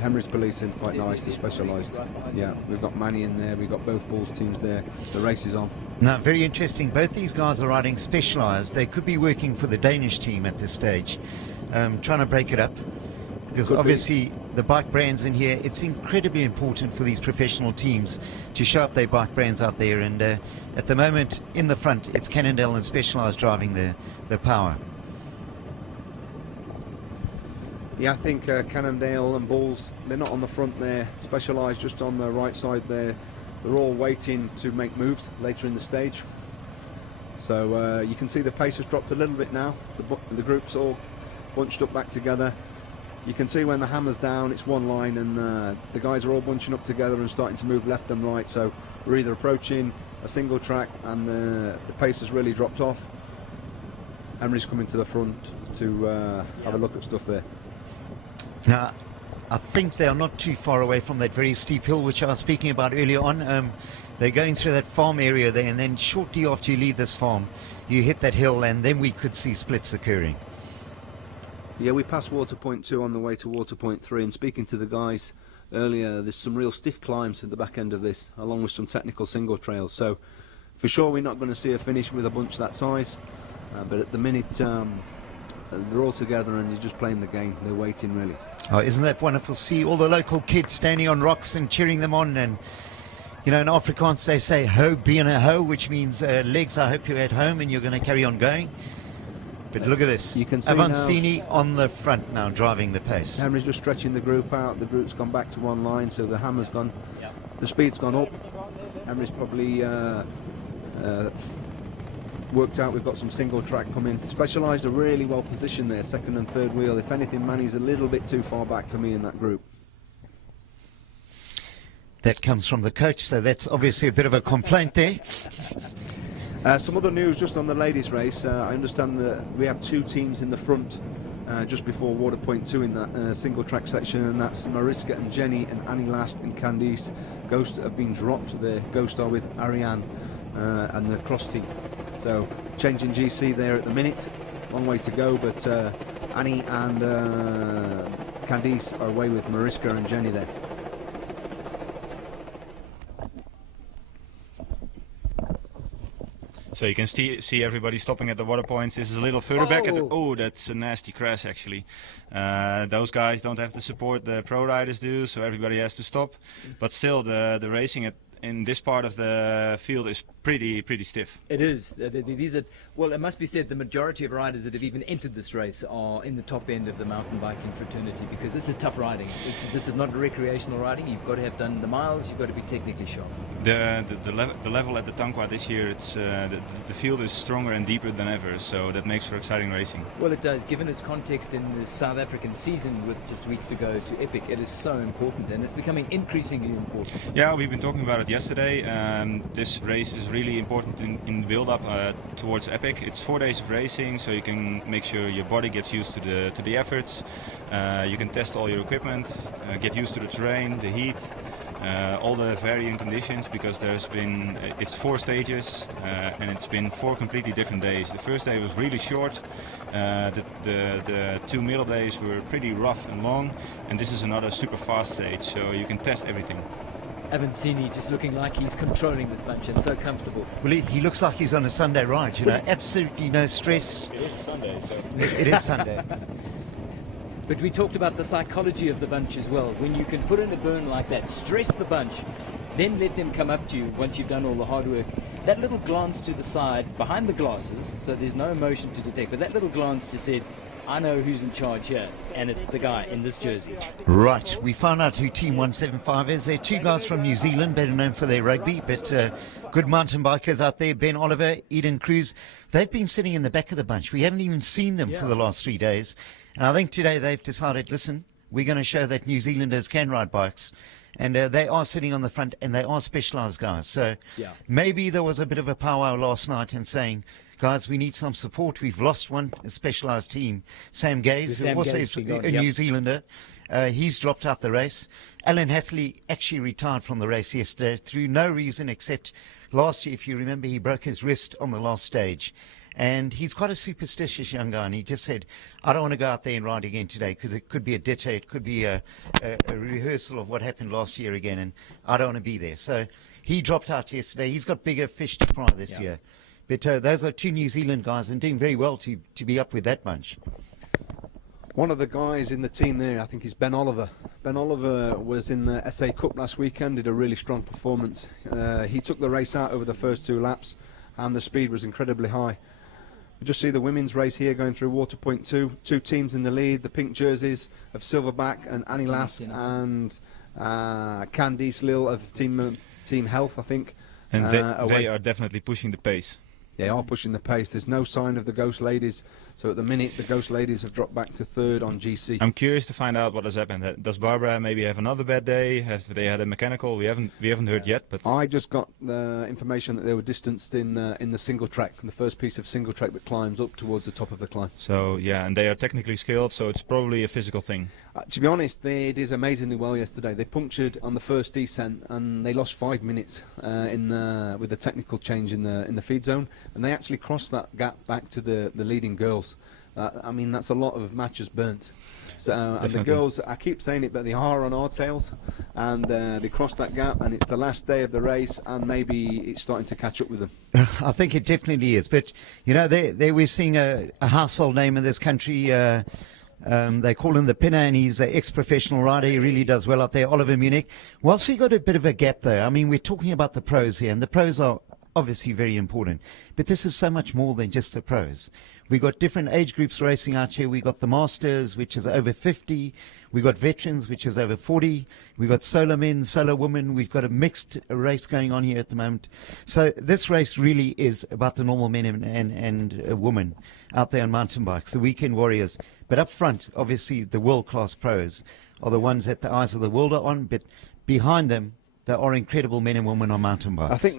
Henry's policing quite nice, they're specialised. Yeah, we've got Manny in there, we've got both Bulls teams there. The race is on. Now, very interesting. Both these guys are riding Specialised. They could be working for the Danish team at this stage, trying to break it up. Because obviously the bike brands in here, it's incredibly important for these professional teams to show up their bike brands out there. And at the moment, in the front, it's Cannondale and Specialised driving the power. Yeah, I think Cannondale and Bulls, they're not on the front there. Specialised just on the right side there. They're all waiting to make moves later in the stage. So you can see the pace has dropped a little bit now. The group's all bunched up back together. You can see when the hammer's down, it's one line, and the guys are all bunching up together and starting to move left and right. So we're either approaching a single track and the pace has really dropped off. Emery's coming to the front to have a look at stuff there. Now, I think they are not too far away from that very steep hill which I was speaking about earlier on. They're going through that farm area there, and then shortly after you leave this farm, you hit that hill, and then we could see splits occurring. Yeah, we passed water point 2 on the way to water point 3, and speaking to the guys earlier, there's some real stiff climbs at the back end of this, along with some technical single trails. So for sure we're not going to see a finish with a bunch that size, but at the minute they're all together and they're just playing the game. They're waiting, really. Oh, isn't that wonderful? See all the local kids standing on rocks and cheering them on. And you know, in Afrikaans they say ho be in a ho, which means legs, I hope you're at home and you're going to carry on going. But look at this. You can see Avancini on the front now, driving the pace. Emery's just stretching the group out. The group's gone back to one line, so the hammer's gone. Yep. The speed's gone up. Emery's probably worked out we've got some single track coming. Specialized are really well positioned there, second and third wheel. If anything, Manny's a little bit too far back for me in that group. That comes from the coach, so that's obviously a bit of a complaint there. Some other news just on the ladies' race. I understand that we have 2 teams in the front just before water point 2 in that single track section, and that's Mariska and Jenny and Annie Last and Candice. Ghost have been dropped. The Ghost are with Ariane and the cross team. So changing GC there at the minute. Long way to go, but Annie and Candice are away with Mariska and Jenny there. So you can see everybody stopping at the water points. This is a little further back. Oh, that's a nasty crash, actually. Those guys don't have the support the pro riders do, so everybody has to stop. But still, the racing in this part of the field is pretty stiff. It is. These are, well, it must be said, the majority of riders that have even entered this race are in the top end of the mountain biking fraternity, because this is tough riding. This is not recreational riding. You've got to have done the miles. You've got to be technically sharp. The level at the Tankwa this year, it's the field is stronger and deeper than ever, so that makes for exciting racing. Well, it does. Given its context in the South African season with just weeks to go to Epic, it is so important, and it's becoming increasingly important. Yeah, we've been talking about it yesterday. This race is really important in build-up towards Epic. It's 4 days of racing, so you can make sure your body gets used to the efforts. You can test all your equipment, get used to the terrain, the heat, all the varying conditions, because it's 4 stages and it's been 4 completely different days. The first day was really short. The 2 middle days were pretty rough and long, and this is another super fast stage, so you can test everything. Avancini just looking like he's controlling this bunch and so comfortable. Well, he looks like he's on a Sunday ride, you know, absolutely no stress. It is Sunday, so... It is Sunday. But we talked about the psychology of the bunch as well. When you can put in a burn like that, stress the bunch, then let them come up to you once you've done all the hard work. That little glance to the side, behind the glasses, so there's no emotion to detect, but that little glance just said, I know who's in charge here, and it's the guy in this jersey. Right, we found out who Team 175 is. They're 2 guys from New Zealand, better known for their rugby, but good mountain bikers out there. Ben Oliver, Eden Cruz. They've been sitting in the back of the bunch. We haven't even seen them for the last 3 days. And I think today they've decided, listen, we're going to show that New Zealanders can ride bikes. And they are sitting on the front, and they are specialised guys. So maybe there was a bit of a powwow last night and saying, guys, we need some support. We've lost one specialised team. Sam Gaze, who also is a New Zealander. He's dropped out the race. Alan Hathley actually retired from the race yesterday through no reason except last year, if you remember, he broke his wrist on the last stage. And he's quite a superstitious young guy, and he just said, I don't want to go out there and ride again today because it could be a ditch, it could be a rehearsal of what happened last year again, and I don't want to be there. So he dropped out yesterday. He's got bigger fish to fry this year. But those are 2 New Zealand guys and doing very well to be up with that bunch. One of the guys in the team there, I think, is Ben Oliver. Ben Oliver was in the SA Cup last weekend, did a really strong performance. He took the race out over the first 2 laps, and the speed was incredibly high. We just see the women's race here going through water point 2. 2 teams in the lead, the pink jerseys of Silverback and Annie Last and Candice Lil of Team Health, I think. And they are definitely pushing the pace. They are pushing the pace. There's no sign of the Ghost Ladies. So at the minute, the Ghost Ladies have dropped back to third on GC. I'm curious to find out what has happened. Does Barbara maybe have another bad day? Have they had a mechanical? We haven't heard yet. But I just got the information that they were distanced in the single track, the first piece of single track that climbs up towards the top of the climb. So yeah, and they are technically skilled, so it's probably a physical thing. To be honest, they did amazingly well yesterday. They punctured on the first descent and they lost 5 minutes with the technical change in the feed zone, and they actually crossed that gap back to the leading girls. I mean, that's a lot of matches burnt. So and the girls, I keep saying it, but they are on our tails, and they crossed that gap, and it's the last day of the race, and maybe it's starting to catch up with them. I think it definitely is. But you know, they we're seeing a household name in this country. They call him the Pinner, and he's an ex-professional rider. He really does well out there, Oliver Munich. Whilst we got a bit of a gap there, I mean, we're talking about the pros here, and the pros are obviously very important. But this is so much more than just the pros. We got different age groups racing out here. We got the Masters, which is over 50. We got Veterans, which is over 40. We got Solar Men, Solar Women. We've got a mixed race going on here at the moment. So this race really is about the normal men and women out there on mountain bikes, the weekend warriors. But up front, obviously, the world-class pros are the ones that the eyes of the world are on. But behind them, there are incredible men and women on mountain bikes. I think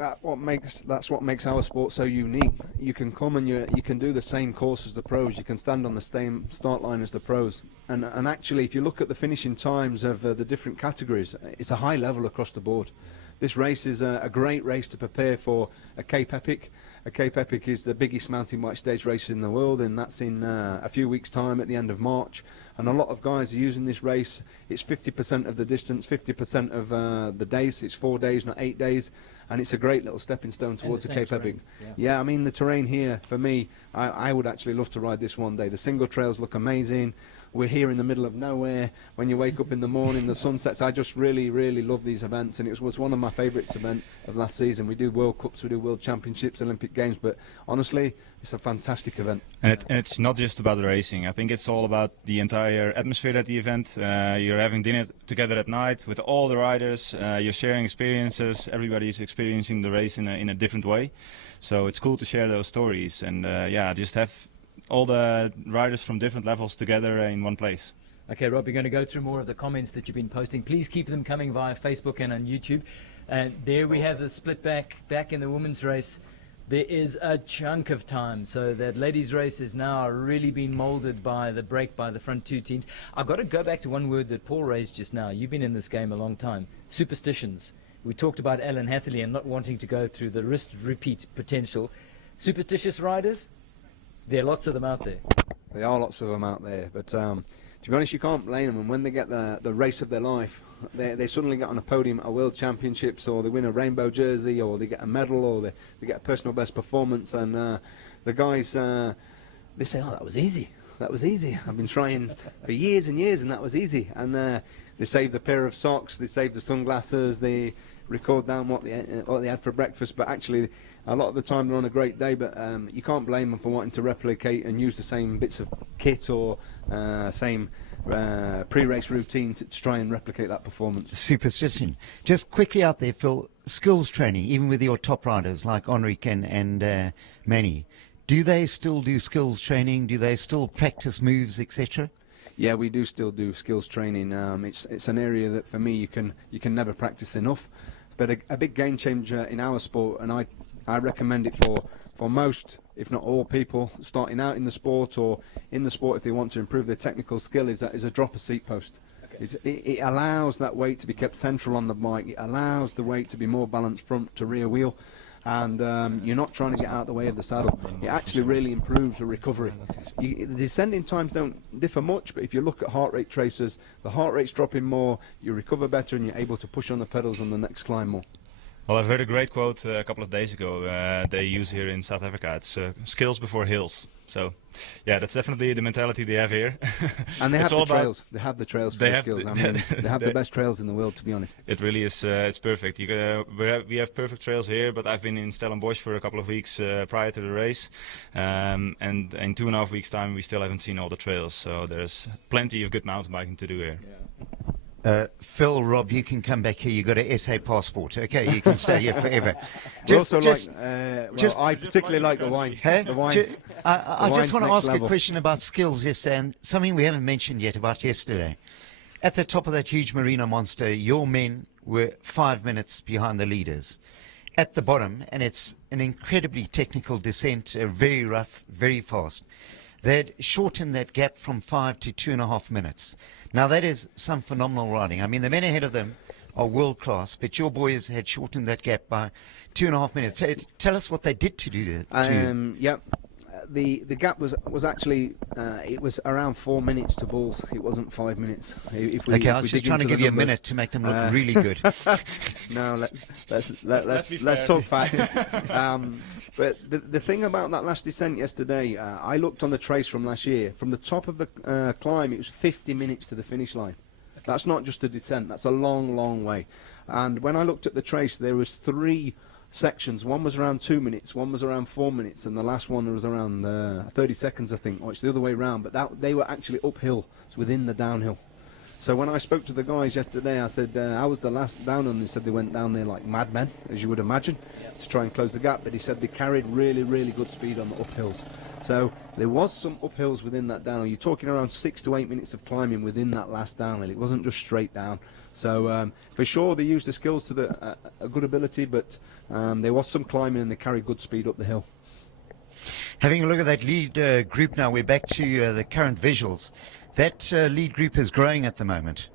that's what makes our sport so unique. You can come and you can do the same course as the pros. You can stand on the same start line as the pros. And actually, if you look at the finishing times of the different categories, it's a high level across the board. This race is a great race to prepare for a Cape Epic. A Cape Epic is the biggest mountain bike stage race in the world, and that's in a few weeks' time at the end of March. And a lot of guys are using this race. It's 50% of the distance, 50% of the days. It's 4 days, not 8 days. And it's a great little stepping stone towards the Cape Epic. Yeah, I mean, the terrain here, for me, I would actually love to ride this one day. The single trails look amazing. We're here in the middle of nowhere. When you wake up in the morning, the sun sets. I just really, really love these events, and it was one of my favourites event of last season. We do World Cups, we do World Championships, Olympic Games, but honestly, it's a fantastic event. And it's not just about the racing. I think it's all about the entire atmosphere at the event. You're having dinner together at night with all the riders. You're sharing experiences. Everybody's experiencing the race in a different way. So it's cool to share those stories, and just have all the riders from different levels together in one place. Okay, Rob, you're going to go through more of the comments that you've been posting. Please keep them coming via Facebook and on YouTube. And there we have the split back in the women's race. There is a chunk of time, so that ladies' race is now really being moulded by the break by the front two teams. I've got to go back to one word that Paul raised just now. You've been in this game a long time. Superstitions. We talked about Alan Hatherley and not wanting to go through the wrist repeat potential. Superstitious riders? There are lots of them out there. There are lots of them out there, but to be honest, you can't blame them. And when they get the race of their life, they suddenly get on a podium at World Championships, or they win a rainbow jersey, or they get a medal, or they get a personal best performance, and the guys, they say, oh, that was easy. That was easy. I've been trying for years and years, and that was easy. And they saved a pair of socks, they saved the sunglasses, they record down what they had for breakfast, but actually a lot of the time they're on a great day, but you can't blame them for wanting to replicate and use the same bits of kit or same pre-race routine to try and replicate that performance. Superstition. Just quickly out there, Phil, skills training, even with your top riders like Enrique and Manny, do they still do skills training? Do they still practice moves, etc.? Yeah, we do still do skills training. It's an area that for me you can never practice enough. But a big game changer in our sport, and I recommend it for most, if not all, people starting out in the sport or in the sport if they want to improve their technical skill, is a drop a seat post. Okay. It allows that weight to be kept central on the bike. It allows the weight to be more balanced front to rear wheel. And you're not trying to get out of the way of the saddle. It actually really improves the recovery. The descending times don't differ much, but if you look at heart rate tracers, the heart rate's dropping more, you recover better, and you're able to push on the pedals on the next climb more. Well, I've heard a great quote a couple of days ago they use here in South Africa. It's skills before hills. So, yeah, that's definitely the mentality they have here. And they have the trails. They have the trails for the skills. They have the best trails in the world, to be honest. It really is. It's perfect. We have perfect trails here, but I've been in Stellenbosch for a couple of weeks prior to the race. And in 2.5 weeks' time, we still haven't seen all the trails. So there's plenty of good mountain biking to do here. Yeah. Phil, Rob, you can come back here. You got an SA passport. Okay, you can stay here forever. I particularly like the wine. Hey? The wine. I just want to ask level. a question about skills yesterday, and something we haven't mentioned yet about yesterday. At the top of that huge Marina Monster, your men were 5 minutes behind the leaders. At the bottom, and it's an incredibly technical descent, very rough, very fast. They'd shortened that gap from 5 to 2.5 minutes. Now, that is some phenomenal riding. I mean, the men ahead of them are world class, but your boys had shortened that gap by 2.5 minutes. Tell us what they did to do that. Yep. The gap was actually it was around 4 minutes to Bulls. It wasn't 5 minutes. I was just trying to give you a minute to make them look really good. No, let's talk facts. But the thing about that last descent yesterday, I looked on the trace from last year. From the top of the climb, it was 50 minutes to the finish line. That's not just a descent. That's a long, long way. And when I looked at the trace, there was 3 sections. One was around 2 minutes, one was around 4 minutes, and the last one was around 30 seconds, I think, or it's the other way around. But they were actually uphill, it's within the downhill. So when I spoke to the guys yesterday, I said, how was the last down? And they said they went down there like madmen, as you would imagine, to try and close the gap. But he said they carried really, really good speed on the uphills. So there was some uphills within that downhill. You're talking around 6 to 8 minutes of climbing within that last downhill. It wasn't just straight down. So for sure they used the skills to a good ability, but there was some climbing and they carried good speed up the hill. Having a look at that lead group now, we're back to the current visuals. That lead group is growing at the moment.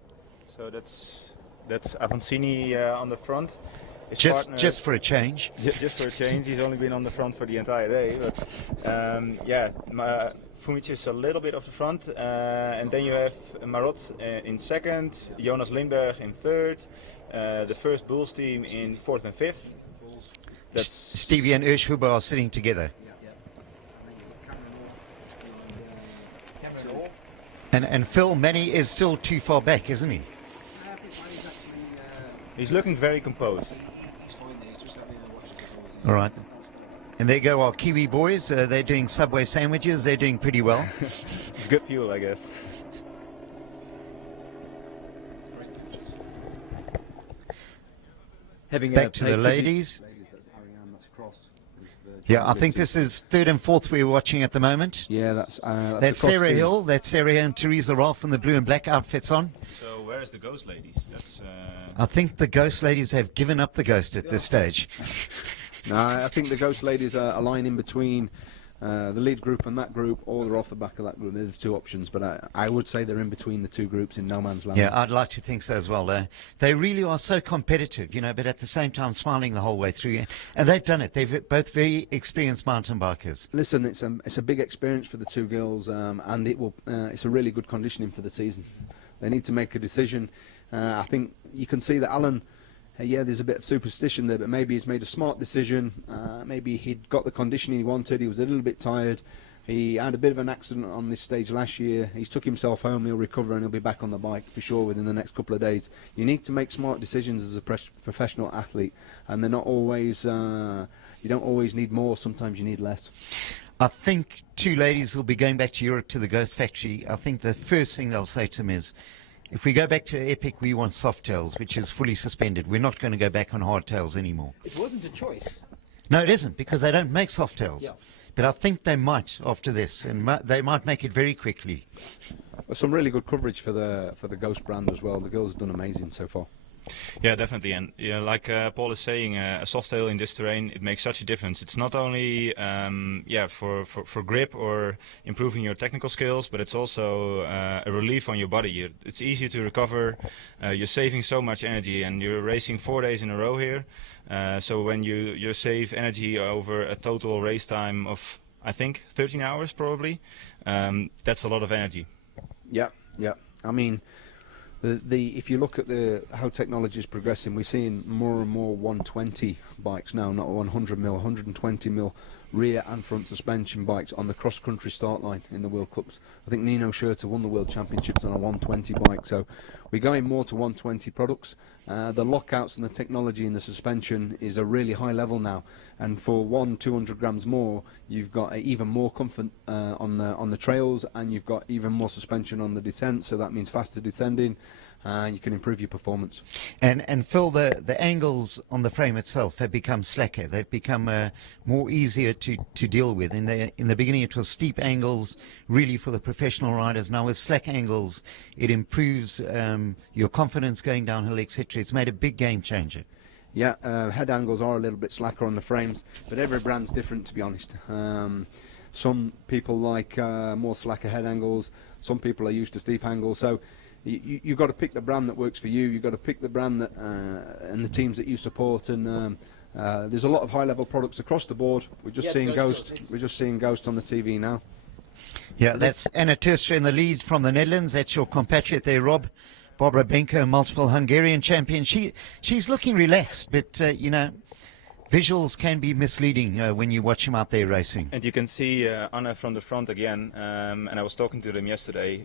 So that's Avancini on the front. Just for a change. Just for a change. He's only been on the front for the entire day. But Fumic is a little bit off the front, and then you have Marot in second, Jonas Lindberg in third, the first Bulls team in fourth and fifth. That's Stevie and Urshuber are sitting together. And Phil Manny is still too far back, isn't he? He's looking very composed. All right. And there go our Kiwi boys. They're doing Subway sandwiches. They're doing pretty well. Good fuel, I guess. Back to the ladies. Yeah, I think this is third and fourth we're watching at the moment. Yeah, that's Sarah Hill. That's Sarah Hill and Teresa Rolfe in the blue and black outfits on. So where's the Ghost Ladies? I think the Ghost Ladies have given up the ghost at this stage. No, I think the Ghost Ladies are a line in between the lead group and that group, or they're off the back of that group. There's 2 options, but I would say they're in between the 2 groups in no man's land. Yeah, I'd like to think so as well. They really are so competitive, but at the same time smiling the whole way through. And they've done it. They're both very experienced mountain bikers. Listen, it's a big experience for the 2 girls, and it's a really good conditioning for the season. They need to make a decision. I think you can see that Alan, there's a bit of superstition there, but maybe he's made a smart decision. Maybe he'd got the conditioning he wanted. He was a little bit tired. He had a bit of an accident on this stage last year. He's took himself home. He'll recover and he'll be back on the bike for sure within the next couple of days. You need to make smart decisions as a professional athlete, and they're not always. You don't always need more. Sometimes you need less. I think 2 ladies will be going back to Europe to the Ghost Factory. I think the first thing they'll say to them is, if we go back to Epic, we want soft tails, which is fully suspended. We're not going to go back on hard tails anymore. It wasn't a choice. No, it isn't, because they don't make soft tails. Yeah. But I think they might after this, and they might make it very quickly. There's some really good coverage for the Ghost brand as well. The girls have done amazing so far. Yeah, definitely, and like Paul is saying, a soft tail in this terrain, it makes such a difference. It's not only for grip or improving your technical skills, but it's also a relief on your body. It's easier to recover. You're saving so much energy, and you're racing 4 days in a row here. So when you save energy over a total race time of, I think, 13 hours probably, that's a lot of energy. Yeah. I mean, if you look at how technology is progressing, we're seeing more and more 120 bikes now, not 100 mil, 120 mil rear and front suspension bikes on the cross-country start line in the World Cups. I think Nino Schurter won the World Championships on a 120 bike, so we're going more to 120 products. The lockouts and the technology in the suspension is a really high level now, and for 200 grams more, you've got even more comfort on the trails, and you've got even more suspension on the descent, so that means faster descending. you can improve your performance. And Phil, the angles on the frame itself have become slacker. They've become more easier to deal with. In the beginning, it was steep angles, really for the professional riders. Now with slack angles, it improves your confidence going downhill, etc. It's made a big game changer. Yeah, head angles are a little bit slacker on the frames, but every brand's different, to be honest. Some people like more slacker head angles. Some people are used to steep angles. So you've got to pick the brand that works for you. You've got to pick the brand that and the teams that you support. And there's a lot of high-level products across the board. We're just seeing Ghost. We're just seeing Ghost on the TV now. Yeah, that's Anna Terstra in the lead from the Netherlands. That's your compatriot there, Rob. Barbara Benko, multiple Hungarian champion. She's looking relaxed, but you know, visuals can be misleading when you watch him out there racing. And you can see Anna from the front again, and I was talking to them yesterday.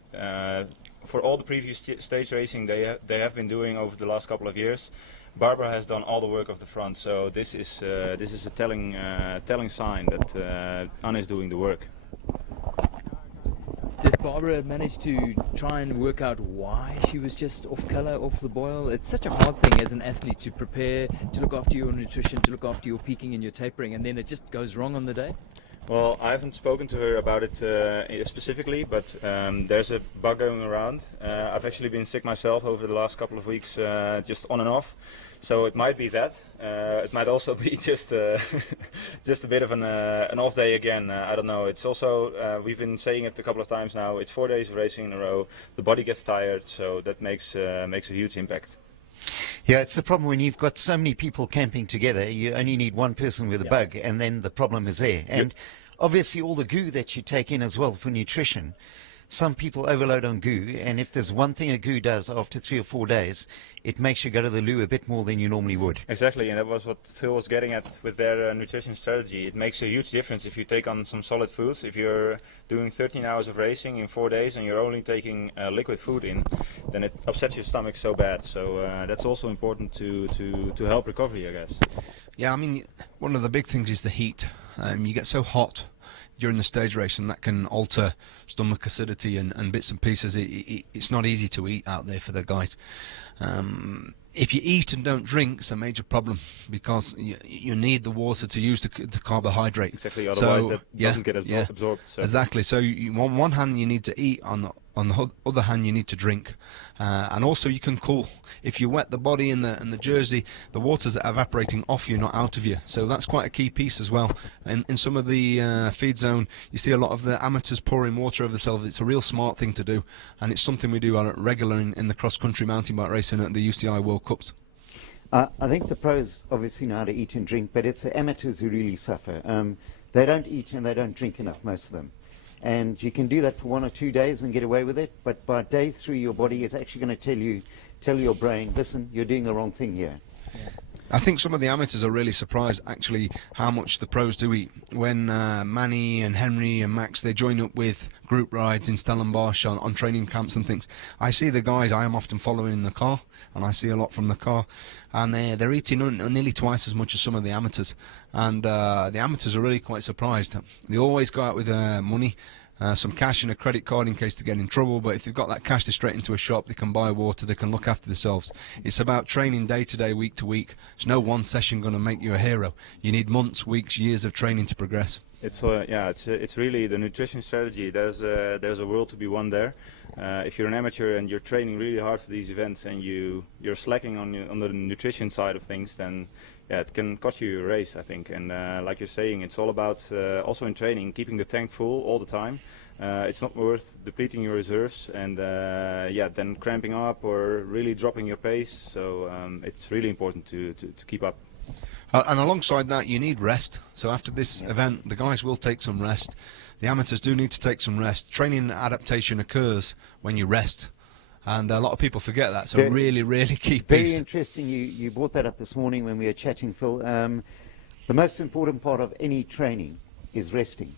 For all the previous stage racing they have been doing over the last couple of years, Barbara has done all the work of the front. So this is a telling sign that Anna is doing the work. Does Barbara manage to try and work out why she was just off colour, off the boil? It's such a hard thing as an athlete to prepare, to look after your nutrition, to look after your peaking and your tapering, and then it just goes wrong on the day? Well, I haven't spoken to her about it specifically, but there's a bug going around. I've actually been sick myself over the last couple of weeks, just on and off. So it might be that. It might also be just a bit of an off day again. I don't know. It's also, we've been saying it a couple of times now, it's 4 days of racing in a row. The body gets tired, so that makes a huge impact. Yeah, it's the problem when you've got so many people camping together. You only need one person with a bug, and then the problem is there. And obviously all the goo that you take in as well for nutrition. Some people overload on goo, and if there's one thing a goo does after 3 or 4 days, it makes you go to the loo a bit more than you normally would. Exactly, and that was what Phil was getting at with their nutrition strategy. It makes a huge difference if you take on some solid foods. If you're doing 13 hours of racing in 4 days and you're only taking liquid food in, then it upsets your stomach so bad. So that's also important to help recovery, I guess. Yeah, I mean, one of the big things is the heat. You get so hot during the stage race, and that can alter stomach acidity and bits and pieces. It's not easy to eat out there for the guys. If you eat and don't drink, it's a major problem, because you need the water to use the carbohydrate. Exactly, otherwise that doesn't get absorbed. So. Exactly, so on one hand you need to eat, on the other hand you need to drink. And also you can cool. If you wet the body and the jersey, the water's evaporating off you, not out of you. So that's quite a key piece as well. In some of the feed zone, you see a lot of the amateurs pouring water over themselves. It's a real smart thing to do, and it's something we do regular in the cross-country mountain bike racing at the UCI World Cups. I think the pros obviously know how to eat and drink, but it's the amateurs who really suffer. They don't eat and they don't drink enough, most of them. And you can do that for 1 or 2 days and get away with it, but by day 3 your body is actually going to tell your brain, listen, you're doing the wrong thing here. Yeah. I think some of the amateurs are really surprised actually how much the pros do eat. When Manny and Henry and Max, they join up with group rides in Stellenbosch on training camps and things, I see the guys I am often following in the car, and I see a lot from the car, and they're eating nearly twice as much as some of the amateurs. And the amateurs are really quite surprised. They always go out with money, some cash and a credit card in case they get in trouble, but if they've got that cash, they're straight into a shop, they can buy water, they can look after themselves. It's about training day to day, week to week. There's no one session going to make you a hero. You need months, weeks, years of training to progress. It's it's really the nutrition strategy. There's a world to be won there. If you're an amateur and you're training really hard for these events and you're slacking on the nutrition side of things, then it can cost you your race, I think. And like you're saying, it's all about also in training keeping the tank full all the time. It's not worth depleting your reserves and then cramping up or really dropping your pace. So it's really important to keep up. And alongside that, you need rest. So after this event, the guys will take some rest. The amateurs do need to take some rest. Training adaptation occurs when you rest, and a lot of people forget that. So really key piece. Very interesting. You brought that up this morning when we were chatting, Phil. The most important part of any training is resting.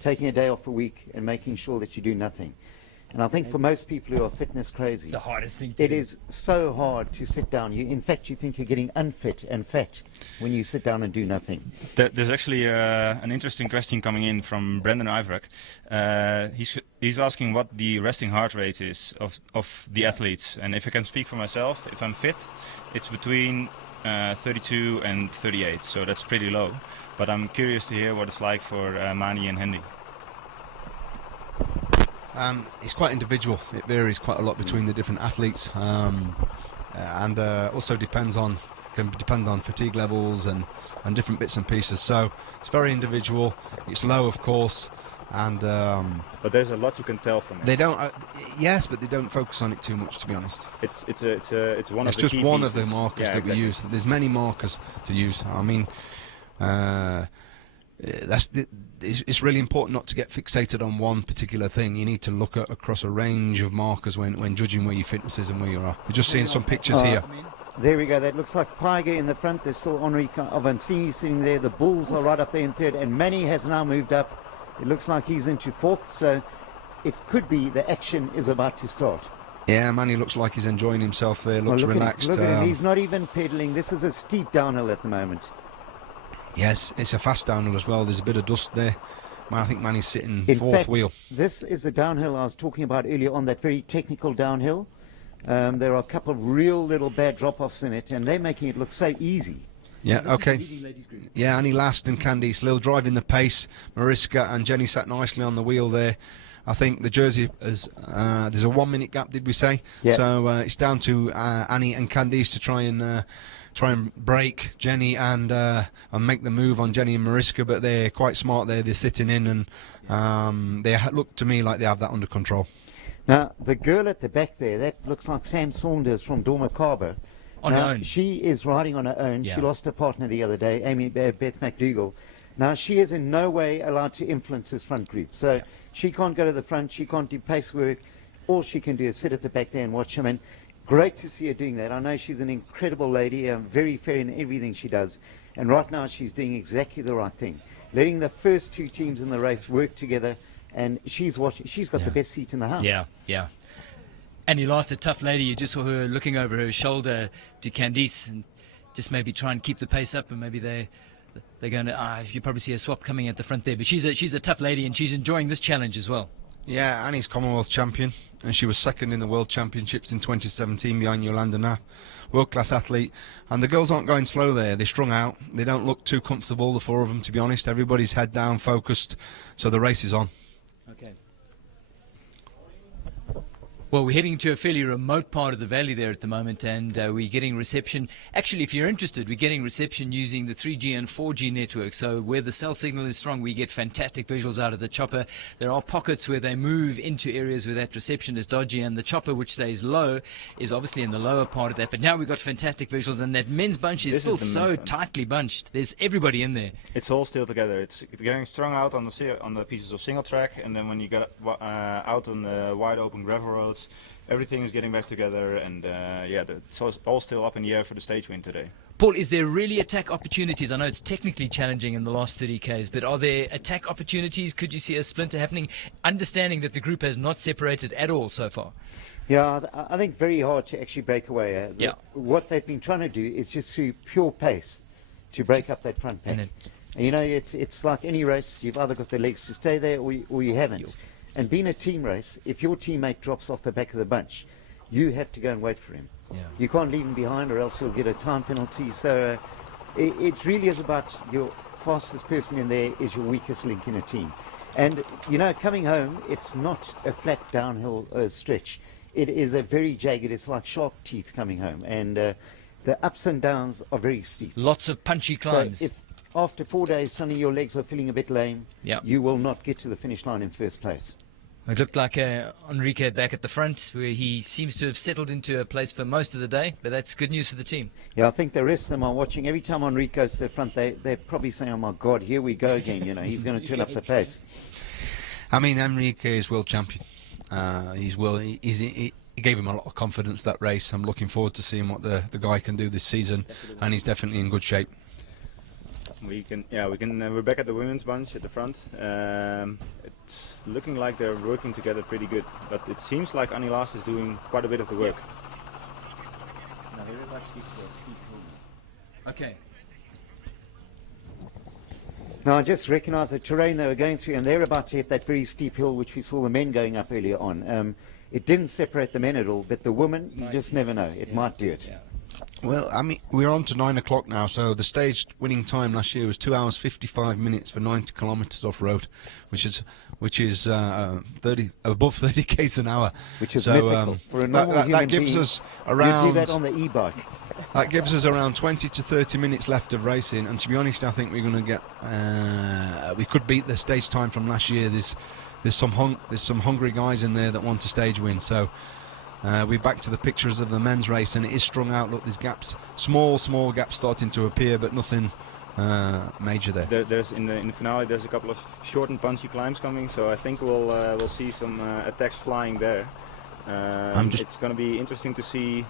Taking a day off a week and making sure that you do nothing. And I think for most people who are fitness crazy, the hardest thing to do. It is so hard to sit down. In fact, you think you're getting unfit and fat when you sit down and do nothing. There's actually an interesting question coming in from Brendan Ivrak. He's asking what the resting heart rate is of the athletes. And if I can speak for myself, if I'm fit, it's between 32 and 38, so that's pretty low. But I'm curious to hear what it's like for Mani and Hendy. It's quite individual. It varies quite a lot between the different athletes, and also can depend on fatigue levels and different bits and pieces. So it's very individual. It's low, of course, and but there's a lot you can tell from it. They don't. Yes, but they don't focus on it too much, to be honest. It's one of the It's just key one pieces. of the markers that we use. There's many markers to use. I mean. It's really important not to get fixated on one particular thing. You need to look at across a range of markers when judging where your fitness is and where you are. We're just seeing some pictures here. There we go. That looks like Paiga in the front. There's still Enrique Avancini sitting there. The Bulls are right up there in third, and Manny has now moved up. It looks like he's into fourth, so it could be the action is about to start. Yeah, Manny looks like he's enjoying himself there. Looks relaxed. Look at him. He's not even pedaling. This is a steep downhill at the moment. Yes, it's a fast downhill as well. There's a bit of dust there. I think Manny's sitting In fourth fact, wheel. This is the downhill I was talking about earlier on, that very technical downhill. There are a couple of real little bad drop-offs in it, and they're making it look so easy. Yeah, okay. Yeah, Annie Last and Candice Lill driving the pace. Mariska and Jenny sat nicely on the wheel there. I think the jersey is, there's a 1 minute gap, did we say? Yeah. So it's down to Annie and Candice to try and break Jenny and make the move on Jenny and Mariska, but they're quite smart there. They're sitting in, and they look to me like they have that under control. Now, the girl at the back there, that looks like Sam Saunders from Dormakaba. On her own. She is riding on her own. Yeah. She lost her partner the other day, Beth McDougall. Now, she is in no way allowed to influence this front group. So she can't go to the front. She can't do pace work. All she can do is sit at the back there and watch them. And great to see her doing that. I know she's an incredible lady, very fair in everything she does. And right now she's doing exactly the right thing. Letting the first two teams in the race work together. And she's watching. She's got the best seat in the house. Yeah. And he lost a tough lady. You just saw her looking over her shoulder to Candice and just maybe try and keep the pace up, and maybe they're going to. You probably see a swap coming at the front there. But she's a tough lady, and she's enjoying this challenge as well. Yeah, Annie's Commonwealth champion, and she was second in the World Championships in 2017 behind Yolanda Knapp. World-class athlete. And the girls aren't going slow there. They're strung out. They don't look too comfortable, the four of them, to be honest. Everybody's head down, focused. So the race is on. Okay. Well, we're heading to a fairly remote part of the valley there at the moment, and we're getting reception. Actually, if you're interested, we're getting reception using the 3G and 4G network. So where the cell signal is strong, we get fantastic visuals out of the chopper. There are pockets where they move into areas where that reception is dodgy, and the chopper, which stays low, is obviously in the lower part of that. But now we've got fantastic visuals, and that men's bunch is still so tightly bunched. There's everybody in there. It's all still together. It's getting strung out on the pieces of single track, and then when you get out on the wide open gravel roads, everything is getting back together, and so it's all still up in the air for the stage win today. Paul, is there really attack opportunities? I know it's technically challenging in the last 30 Ks, but are there attack opportunities? Could you see a splinter happening, understanding that the group has not separated at all so far? Yeah, I think very hard to actually break away. What they've been trying to do is just through pure pace to break up that front pack. You know, it's like any race. You've either got the legs to stay there or you haven't. And being a team race, if your teammate drops off the back of the bunch, you have to go and wait for him. Yeah. You can't leave him behind, or else you'll get a time penalty. So it really is about your fastest person in there is your weakest link in a team. And, you know, coming home, it's not a flat downhill stretch. It is a very jagged, it's like sharp teeth coming home. And the ups and downs are very steep. Lots of punchy climbs. So if after 4 days suddenly your legs are feeling a bit lame, you will not get to the finish line in first place. It looked like Enrique back at the front, where he seems to have settled into a place for most of the day, but that's good news for the team. Yeah, I think the rest of them are watching. Every time Enrique goes to the front, they're probably saying, oh my God, here we go again. You know, he's going to turn up the pace. I mean, Enrique is world champion. He gave him a lot of confidence, that race. I'm looking forward to seeing what the guy can do this season, and he's definitely in good shape. We're back at the women's bunch at the front. It's looking like they're working together pretty good, but it seems like Anilas is doing quite a bit of the work. Now they're about to get to that steep hill. Okay. Now I just recognise the terrain they were going through, and they're about to hit that very steep hill which we saw the men going up earlier on. It didn't separate the men at all, but the women, you just never know. It might do it. Yeah. Well, I mean, we're on to 9 o'clock now, so the stage winning time last year was 2 hours 55 minutes for 90 kilometres off road, which is above 30 k's an hour. Which is mythical. For a normal human gives being, us around. You do that on the e-bike. That gives us around 20 to 30 minutes left of racing, and to be honest, I think we're going to get. We could beat the stage time from last year. There's some hungry guys in there that want a stage win. So we're back to the pictures of the men's race, and it is strung out. Look, there's gaps, small gaps starting to appear, but nothing major there. There's in the finale. There's a couple of short and punchy climbs coming, so I think we'll see some attacks flying there. It's going to be interesting to see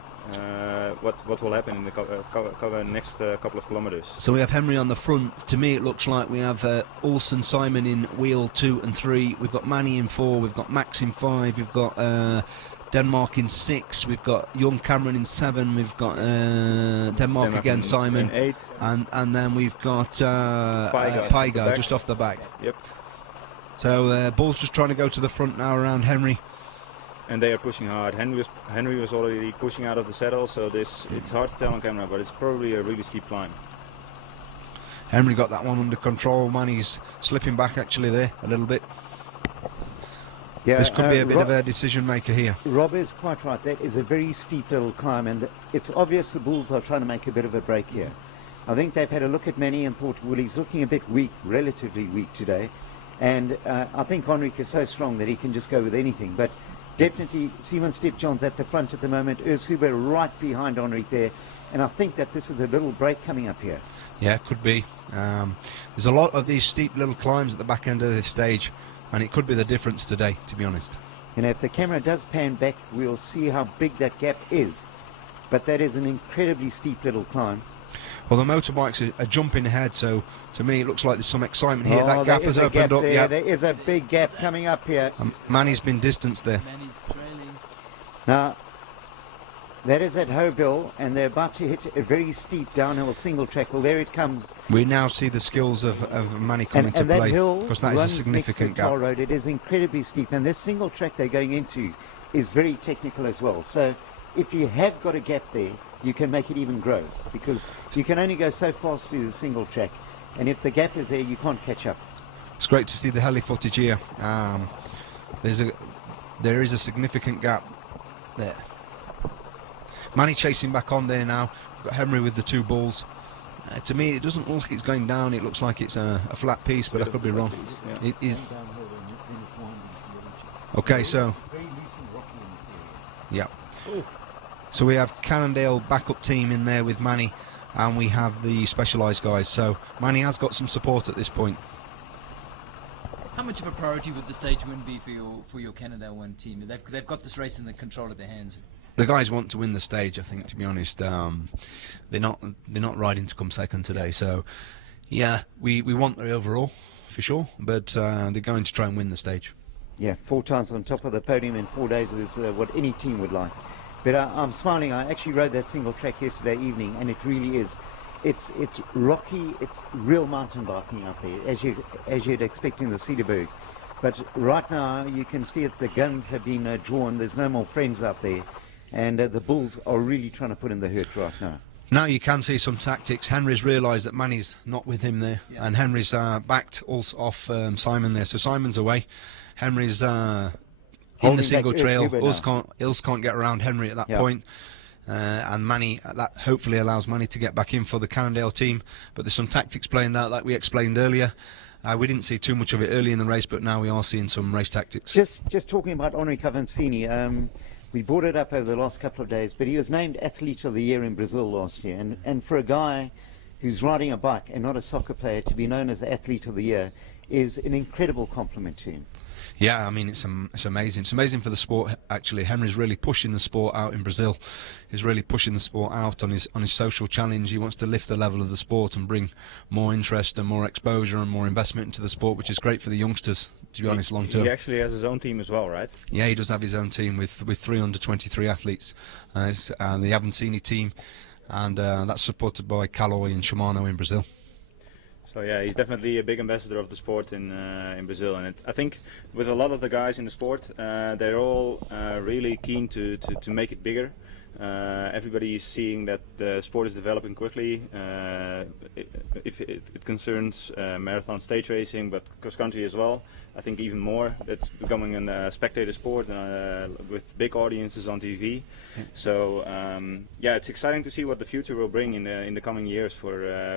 what will happen in the next couple of kilometers. So we have Henry on the front. To me, it looks like we have Olsen Simon in wheel 2 and 3. We've got Manny in 4. We've got Max in 5. We've got Denmark in 6. We've got Young Cameron in 7. We've got Denmark again, Simon, in 8. And then we've got Pygo just off the back. Yep. So Bull's just trying to go to the front now around Henry. And they are pushing hard. Henry was already pushing out of the saddle, so it's hard to tell on camera, but it's probably a really steep climb. Henry got that one under control. Manny's slipping back actually there a little bit. Yeah, this could be a bit of a decision maker here. Rob is quite right. That is a very steep little climb, and it's obvious the Bulls are trying to make a bit of a break here. I think they've had a look at Manny and thought, well, he's looking a bit weak, relatively weak today. And I think Henrik is so strong that he can just go with anything. But definitely, Simon Stepjohn's at the front at the moment. Urs Huber right behind Henrik there. And I think that this is a little break coming up here. Yeah, could be. There's a lot of these steep little climbs at the back end of this stage, and it could be the difference today, to be honest. You know, if the camera does pan back, we'll see how big that gap is. But that is an incredibly steep little climb. Well, the motorbikes are jumping ahead, so to me it looks like there's some excitement here. That gap has opened up. Yeah, there is a big gap coming up here. Manny's been distanced there. Manny's trailing. Now, that is at Hoville, and they're about to hit a very steep downhill single track. Well, there it comes. We now see the skills of Manny coming to play, because that is a significant gap. Road. It is incredibly steep, and this single track they're going into is very technical as well. So if you have got a gap there, you can make it even grow, because you can only go so fast through the single track, and if the gap is there, you can't catch up. It's great to see the heli footage here. There is a significant gap there. Manny chasing back on there now. We've got Henry with the 2 bulls. To me, it doesn't look like it's going down. It looks like it's a flat piece, but I could be wrong. Yeah. It is. Okay, so. Yeah. So we have Cannondale backup team in there with Manny, and we have the Specialised guys. So Manny has got some support at this point. How much of a priority would the stage win be for your Cannondale 1 team? They've got this race in the control of their hands. The guys want to win the stage, I think, to be honest. They're not riding to come second today. So yeah, we want the overall for sure, but they're going to try and win the stage. Yeah, 4 times on top of the podium in 4 days is what any team would like. But I'm smiling. I actually rode that single track yesterday evening, and it really is. It's rocky. It's real mountain biking out there, as you'd expect in the Cederberg. But right now, you can see that the guns have been drawn. There's no more friends out there, and the bulls are really trying to put in the hurt right now. Now you can see some tactics. Henry's realised that Manny's not with him there, and Henry's backed off Simon there. So Simon's away. Henry's in the single trail. Ilse can't get around Henry at that point. And Manny, that hopefully allows Manny to get back in for the Cannondale team. But there's some tactics playing out, like we explained earlier. We didn't see too much of it early in the race, but now we are seeing some race tactics. Just talking about Henri Cavancini, we brought it up over the last couple of days, but he was named Athlete of the Year in Brazil last year. And for a guy who's riding a bike and not a soccer player to be known as the Athlete of the Year is an incredible compliment to him. Yeah, I mean, it's amazing. It's amazing for the sport, actually. Henry's really pushing the sport out in Brazil. He's really pushing the sport out on his social challenge. He wants to lift the level of the sport and bring more interest and more exposure and more investment into the sport, which is great for the youngsters, to be honest, long term. He actually has his own team as well, right? Yeah, he does have his own team with 3 under-23 athletes. It's the Avancini team, and that's supported by Caloi and Shimano in Brazil. So yeah, he's definitely a big ambassador of the sport in Brazil, and I think with a lot of the guys in the sport, they're all really keen to make it bigger. Everybody is seeing that the sport is developing quickly. If it concerns marathon stage racing, but cross country as well. I think even more. It's becoming a spectator sport with big audiences on TV. So yeah, it's exciting to see what the future will bring in the coming years for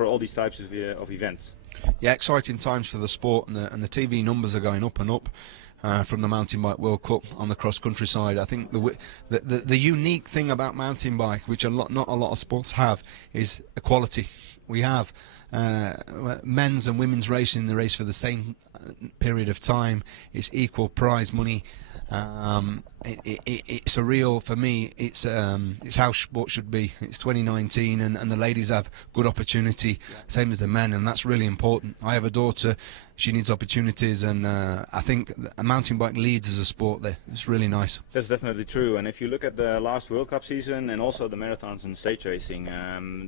all these types of events. Yeah, exciting times for the sport, and the TV numbers are going up and up. From the Mountain Bike World Cup on the cross-country side. I think the unique thing about mountain bike, which not a lot of sports have, is equality. We have men's and women's racing in the race for the same period of time. It's equal prize money. It's a real, for me, it's how sport should be. It's 2019, and the ladies have good opportunity, same as the men, and that's really important. I have a daughter. She needs opportunities, and I think a mountain bike leads as a sport there. It's really nice. That's definitely true, and if you look at the last World Cup season and also the marathons and stage racing,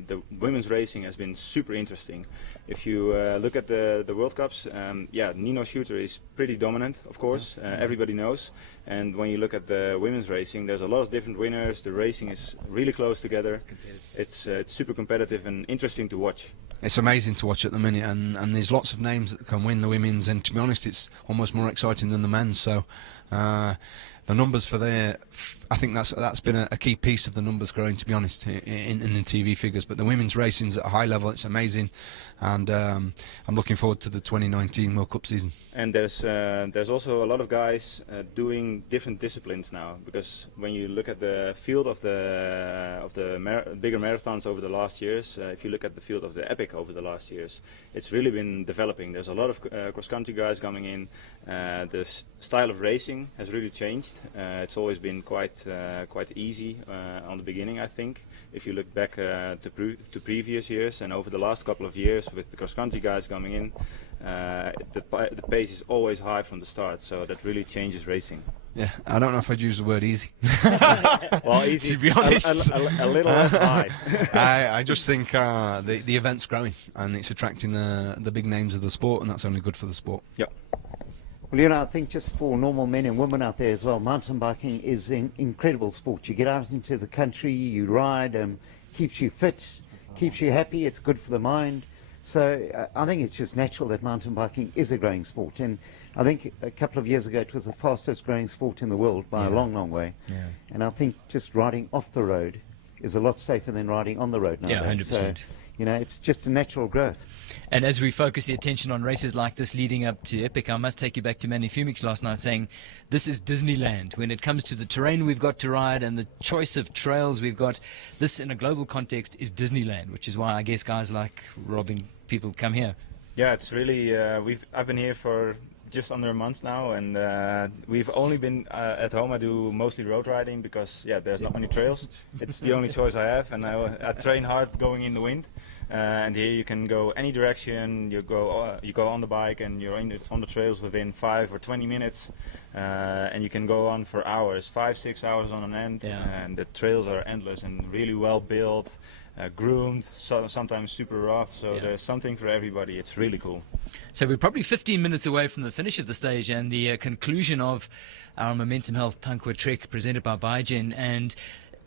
the women's racing has been super interesting. If you look at the World Cups, yeah, Nino Shooter is pretty dominant, of course, everybody knows. And when you look at the women's racing, there's a lot of different winners. The racing is really close together. It's super competitive and interesting to watch. It's amazing to watch at the minute, and there's lots of names that can win the women's, and to be honest, it's almost more exciting than the men's. So the numbers for there, I think that's been a key piece of the numbers growing, to be honest, in the TV figures. But the women's racing's at a high level. It's amazing, and I'm looking forward to the 2019 World Cup season. And there's also a lot of guys doing different disciplines now, because when you look at the field of the bigger marathons over the last years, if you look at the field of the epic over the last years, it's really been developing. There's a lot of cross-country guys coming in. The style of racing has really changed. It's always been quite easy on the beginning, I think. If you look back to previous years, and over the last couple of years with the cross-country guys coming in, the pace is always high from the start, so that really changes racing. Yeah, I don't know if I'd use the word easy. Well, easy, to be honest. A little less high. I just think the event's growing, and it's attracting the big names of the sport, and that's only good for the sport. Yep. Well, you know, I think just for normal men and women out there as well, mountain biking is an incredible sport. You get out into the country, you ride, keeps you fit, keeps you happy, it's good for the mind. So I think it's just natural that mountain biking is a growing sport. And I think a couple of years ago it was the fastest growing sport in the world by a long, long way. Yeah. And I think just riding off the road is a lot safer than riding on the road nowadays. Yeah, 100%. So, you know, it's just a natural growth. And as we focus the attention on races like this leading up to Epic, I must take you back to Manny Fumix last night saying this is Disneyland. When it comes to the terrain we've got to ride and the choice of trails we've got, this in a global context is Disneyland, which is why I guess guys like Robin, people come here. Yeah, it's really, I've been here for just under a month now, and we've only been at home. I do mostly road riding because there's not many trails. It's the only choice I have, and I train hard going in the wind. And here you can go any direction. You go on the bike, and you're on the trails within 5 or 20 minutes, and you can go on for hours, 5-6 hours on an end. Yeah. And the trails are endless and really well built, groomed, sometimes super rough. So there's something for everybody. It's really cool. So we're probably 15 minutes away from the finish of the stage and the conclusion of our Momentum Health Tankwa Trek presented by Biogen. And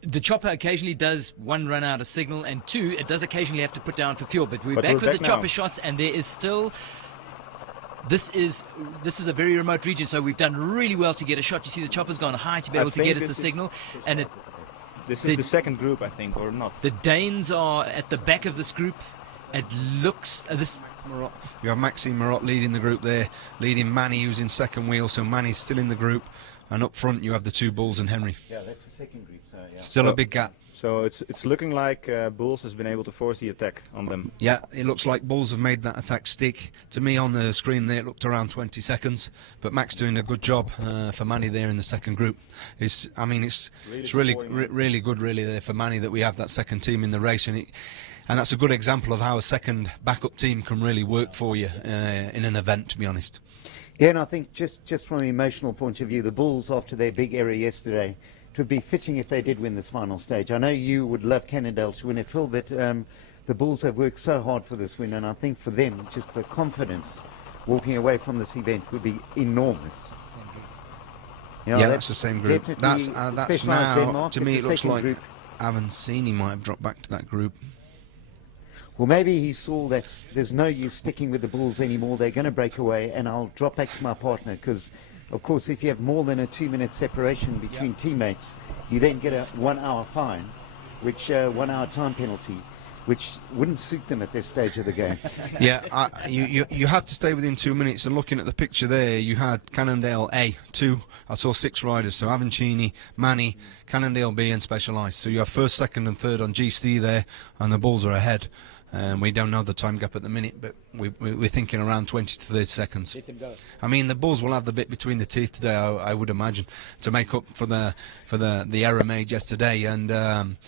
the chopper occasionally does, one, run out of signal, and two, it does occasionally have to put down for fuel. But we're back with the chopper shots, and there is still. This is a very remote region, so we've done really well to get a shot. You see the chopper's gone high to be able to get us the signal, and this is the second group, I think, or not. The Danes are at the back of this group. It looks this. You have Maxime Marot leading the group there, leading Manny, who's in second wheel. So Manny's still in the group, and up front you have the two Bulls and Henry. Yeah, that's the second group. So yeah. Still a big gap. So it's looking like Bulls has been able to force the attack on them. Yeah, it looks like Bulls have made that attack stick. To me on the screen there it looked around 20 seconds, but Max doing a good job for Manny there in the second group. It's really good really there for Manny that we have that second team in the race, and that's a good example of how a second backup team can really work for you in an event, to be honest. Yeah, and I think just from an emotional point of view, the Bulls, after their big error yesterday, it would be fitting if they did win this final stage. I know you would love Cannondale to win it, Phil, but the Bulls have worked so hard for this win, and I think for them, just the confidence walking away from this event would be enormous. It's the same group. You know, Yeah, that's the same group. That's Specialised now, Denmark, to me, it it's the looks second like group. Avancini might have dropped back to that group. Well, maybe he saw that there's no use sticking with the Bulls anymore. They're going to break away, and I'll drop back to my partner because, of course, if you have more than a 2-minute separation between teammates, you then get a 1 hour fine, which 1 hour time penalty, which wouldn't suit them at this stage of the game. Yeah, you have to stay within 2 minutes. And looking at the picture there, you had Cannondale A, 2. I saw 6 riders, so Avancini, Manny, Cannondale B, and Specialized. So you have first, second, and third on GC there, and the Bulls are ahead. We don't know the time gap at the minute, but we're thinking around 20 to 30 seconds. I mean, the Bulls will have the bit between the teeth today, I would imagine, to make up for the error made yesterday. And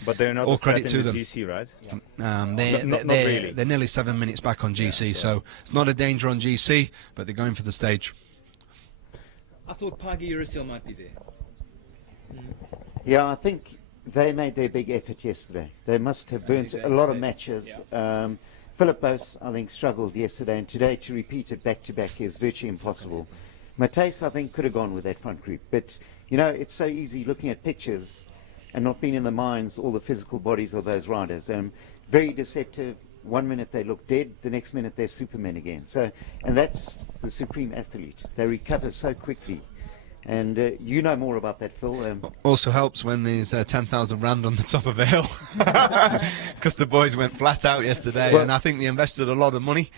but they're not all credit to them. GC, right? Not really. They're nearly 7 minutes back on GC, so it's not a danger on GC, but they're going for the stage. I thought Pagi Urisil might be there. Yeah, I think they made their big effort yesterday. They must have burnt a lot of matches. Philip Bose, I think, struggled yesterday, and today to repeat it back-to-back is virtually impossible. Matthijs, I think, could have gone with that front group. But, you know, it's so easy looking at pictures and not being in the minds or the physical bodies of those riders. Very deceptive. 1 minute they look dead, the next minute they're Superman again. So, and that's the supreme athlete. They recover so quickly. And you know more about that, Phil. Also helps when there's 10,000 rand on the top of a hill, because the boys went flat out yesterday, and I think they invested a lot of money.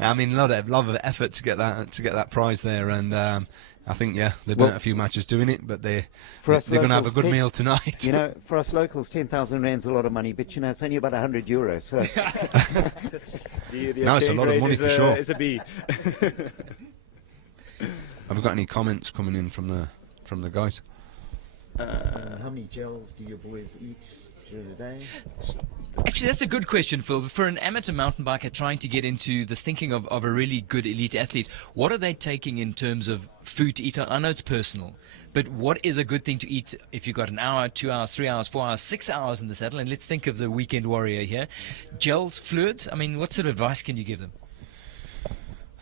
I mean, a lot of effort to get that prize there, and I think they burnt a few matches doing it, but they're going to have a good meal tonight. You know, for us locals, 10,000 rand's a lot of money, but you know, it's only about 100 euros. So now it's a lot of money for sure. It's a B. Have you got any comments coming in from the guys? how many gels do your boys eat during the day? Actually, that's a good question, Phil. For an amateur mountain biker trying to get into the thinking of a really good elite athlete, what are they taking in terms of food to eat? I know it's personal, but what is a good thing to eat if you've got an hour, 2 hours, 3 hours, 4 hours, 6 hours in the saddle? And let's think of the weekend warrior here. Gels, fluids, I mean, what sort of advice can you give them?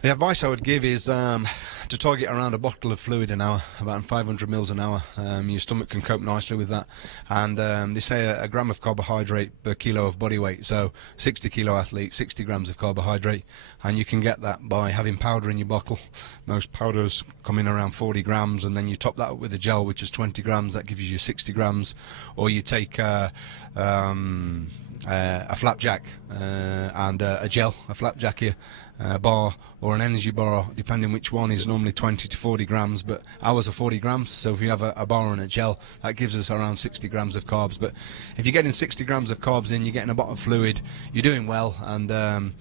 The advice I would give is to target around a bottle of fluid an hour, about 500 mils an hour. Your stomach can cope nicely with that. And they say a gram of carbohydrate per kilo of body weight. So 60 kilo athlete, 60 grams of carbohydrate. And you can get that by having powder in your bottle. Most powders come in around 40 grams, and then you top that up with a gel, which is 20 grams. That gives you 60 grams. Or you take a flapjack and a gel, a flapjack here. Bar or an energy bar, depending which one, is normally 20 to 40 grams, but ours are 40 grams. So if you have a bar and a gel, that gives us around 60 grams of carbs. But if you're getting 60 grams of carbs in, you're getting a bottle of fluid, you're doing well. And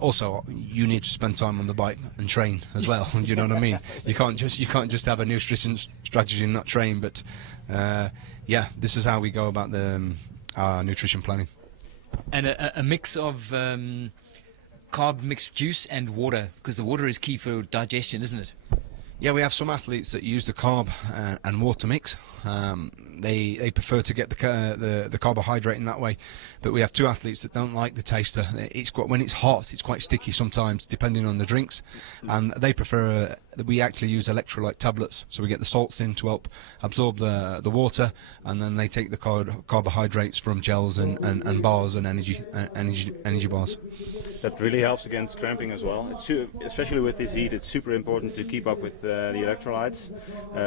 also you need to spend time on the bike and train as well. Do you know what I mean? You can't just have a nutrition strategy and not train. But yeah, this is how we go about our nutrition planning. And a mix of carb mixed juice and water, because the water is key for digestion, isn't it? Yeah, we have some athletes that use the carb and water mix. They prefer to get the carbohydrate in that way, but we have two athletes that don't like the taster. When it's hot, it's quite sticky sometimes, depending on the drinks, and they prefer. We actually use electrolyte tablets, so we get the salts in to help absorb the water, and then they take the carbohydrates from gels and bars and energy bars. that really helps against cramping as well. Especially with this heat, it's super important to keep up with the electrolytes.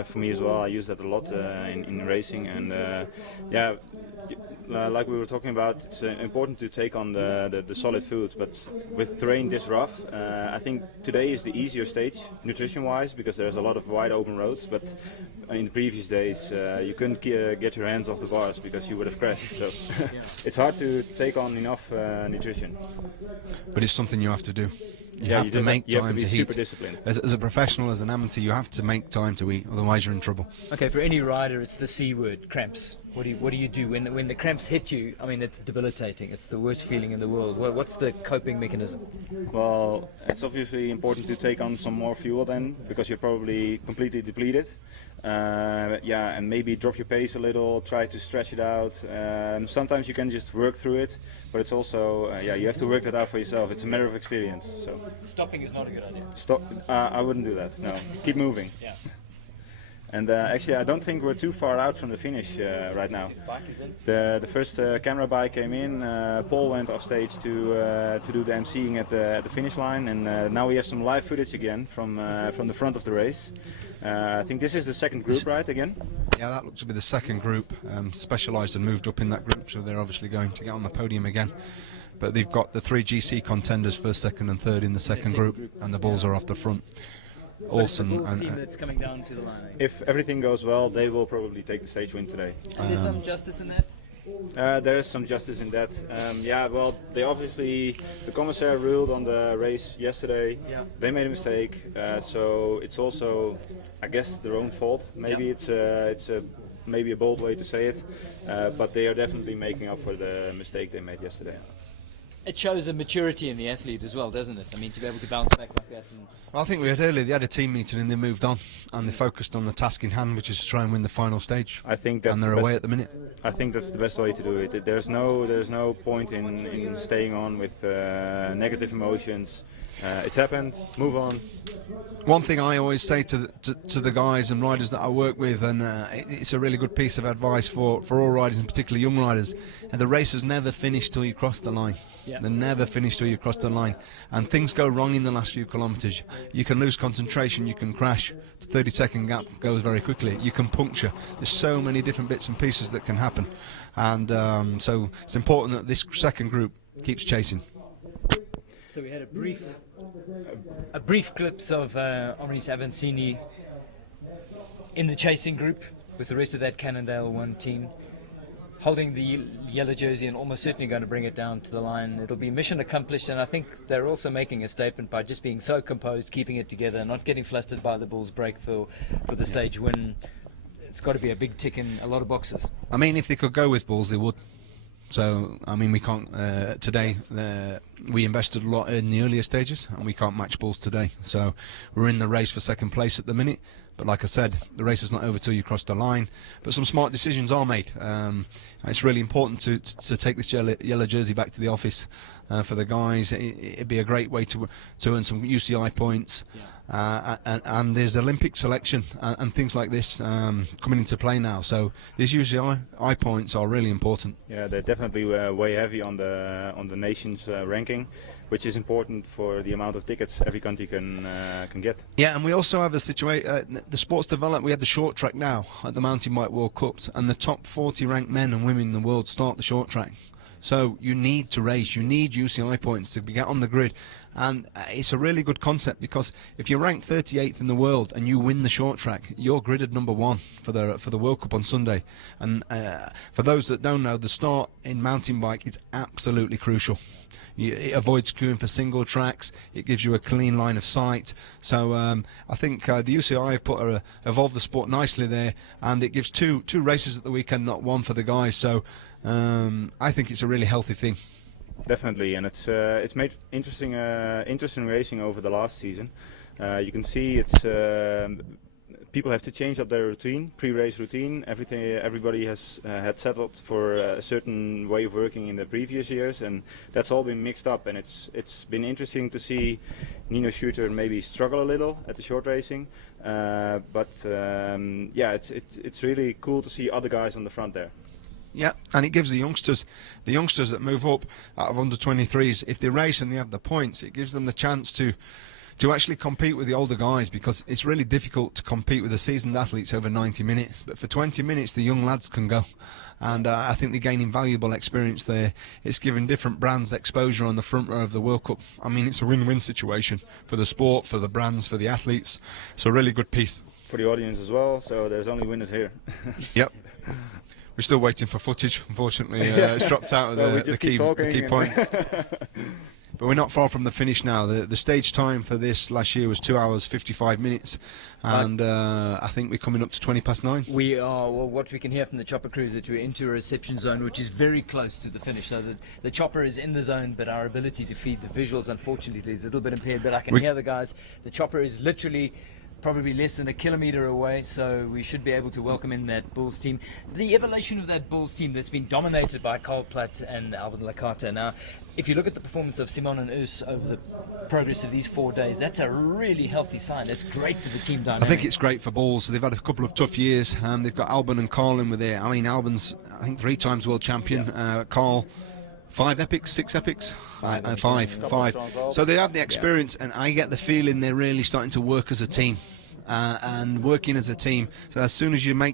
For me as well, I use that a lot in racing, and like we were talking about, it's important to take on the solid foods, but with terrain this rough, I think today is the easier stage nutrition-wise, because there's a lot of wide open roads, but in the previous days you couldn't get your hands off the bars because you would have crashed, so it's hard to take on enough nutrition. But it's something you have to do. You have to make time to eat. As a professional, as an amateur, you have to make time to eat, otherwise you're in trouble. Okay, for any rider, it's the C word, cramps. What do you do when the cramps hit you? I mean, it's debilitating. It's the worst feeling in the world. What's the coping mechanism? Well, it's obviously important to take on some more fuel then, because you're probably completely depleted. And maybe drop your pace a little, try to stretch it out. Sometimes you can just work through it, but it's also, you have to work that out for yourself. It's a matter of experience. So stopping is not a good idea. I wouldn't do that, no. Keep moving. Yeah. And actually, I don't think we're too far out from the finish right now. The first camera bike came in. Paul went off stage to do the emceeing at the finish line, and now we have some live footage again from the front of the race. I think this is the second group, right? Again. Yeah, that looks to be the second group. Specialised and moved up in that group, so they're obviously going to get on the podium again. But they've got the 3 GC contenders, first, second, and third in the second group, and the Bulls are off the front. Olsen and team that's coming down to the line. If everything goes well, they will probably take the stage win today. There's some justice in that? There is some justice in that. They obviously, the commissaire ruled on the race yesterday. Yeah. They made a mistake, so it's also, I guess, their own fault. Maybe it's maybe a bold way to say it, but they are definitely making up for the mistake they made yesterday. It shows a maturity in the athlete as well, doesn't it? I mean, to be able to bounce back like that. Well, I think we had earlier, they had a team meeting and they moved on, and they focused on the task in hand, which is to try and win the final stage. I think that's and they're away at the minute. I think that's the best way to do it. There's no point in staying on with negative emotions. It's happened, move on. One thing I always say to the guys and riders that I work with, and it's a really good piece of advice for all riders, and particularly young riders, and the race is never finished till you cross the line. Yeah. They're never finished till you cross the line. And things go wrong in the last few kilometres. You can lose concentration, you can crash. The 30-second gap goes very quickly. You can puncture. There's so many different bits and pieces that can happen. And so it's important that this second group keeps chasing. So we had a brief glimpse of Henri Avancini in the chasing group with the rest of that Cannondale 1 team, holding the yellow jersey and almost certainly going to bring it down to the line. It'll be mission accomplished, and I think they're also making a statement by just being so composed, keeping it together, not getting flustered by the Bulls' break for the stage win. It's got to be a big tick in a lot of boxes. I mean, if they could go with Bulls, they would. So, I mean, we can't, today, we invested a lot in the earlier stages, and we can't match Bulls today. So, we're in the race for second place at the minute. But like I said, the race is not over till you cross the line. But some smart decisions are made. It's really important to take this yellow jersey back to the office for the guys. It'd be a great way to earn some UCI points. Yeah. And there's Olympic selection and things like this coming into play now. So these UCI points are really important. Yeah, they're definitely way heavy on the nation's ranking, which is important for the amount of tickets every country can get. Yeah, and we also have a situation, the sports development, we have the short track now at the Mountain Bike World Cups, and the top 40 ranked men and women in the world start the short track. So you need to race, you need UCI points to get on the grid, and it's a really good concept, because if you're ranked 38th in the world and you win the short track, you're gridded number 1 for the World Cup on Sunday. And for those that don't know, the start in mountain bike is absolutely crucial. It avoids queuing for single tracks. It gives you a clean line of sight. So I think the UCI have evolved the sport nicely there, and it gives two races at the weekend, not one for the guys. So I think it's a really healthy thing. Definitely, and it's made interesting racing over the last season. You can see it's people have to change up their routine, pre-race routine. Everybody has had settled for a certain way of working in the previous years, and that's all been mixed up. And it's been interesting to see Nino Schurter maybe struggle a little at the short racing, but it's really cool to see other guys on the front there. Yeah, and it gives the youngsters that move up out of under 23s, if they race and they have the points, it gives them the chance to actually compete with the older guys, because it's really difficult to compete with the seasoned athletes over 90 minutes. But for 20 minutes, the young lads can go. And I think they're gaining valuable experience there. It's giving different brands exposure on the front row of the World Cup. I mean, it's a win-win situation for the sport, for the brands, for the athletes. It's a really good piece. For the audience as well, so there's only winners here. Yep. We're still waiting for footage, unfortunately. It's dropped out of so the key point. But we're not far from the finish now. The stage time for this last year was 2 hours 55 minutes, and I think we're coming up to 9:20. We are. Well, what we can hear from the chopper crew is that we're into a reception zone, which is very close to the finish. So the chopper is in the zone, but our ability to feed the visuals, unfortunately, is a little bit impaired. But I can hear the guys. The chopper is literally probably less than a kilometre away, so we should be able to welcome in that Bulls team. The evolution of that Bulls team that's been dominated by Carl Platt and Alvin Lakata. Now, if you look at the performance of Simon and Urs over the progress of these 4 days, that's a really healthy sign. That's great for the team dynamic. I think it's great for Bulls. They've had a couple of tough years. They've got Albin and Carl in with there. I mean, Albin's, I think, 3 times world champion. Carl, 5 epics, 6 epics? Five. So they have the experience, and I get the feeling they're really starting to work as a team. And working as a team. So as soon as you make the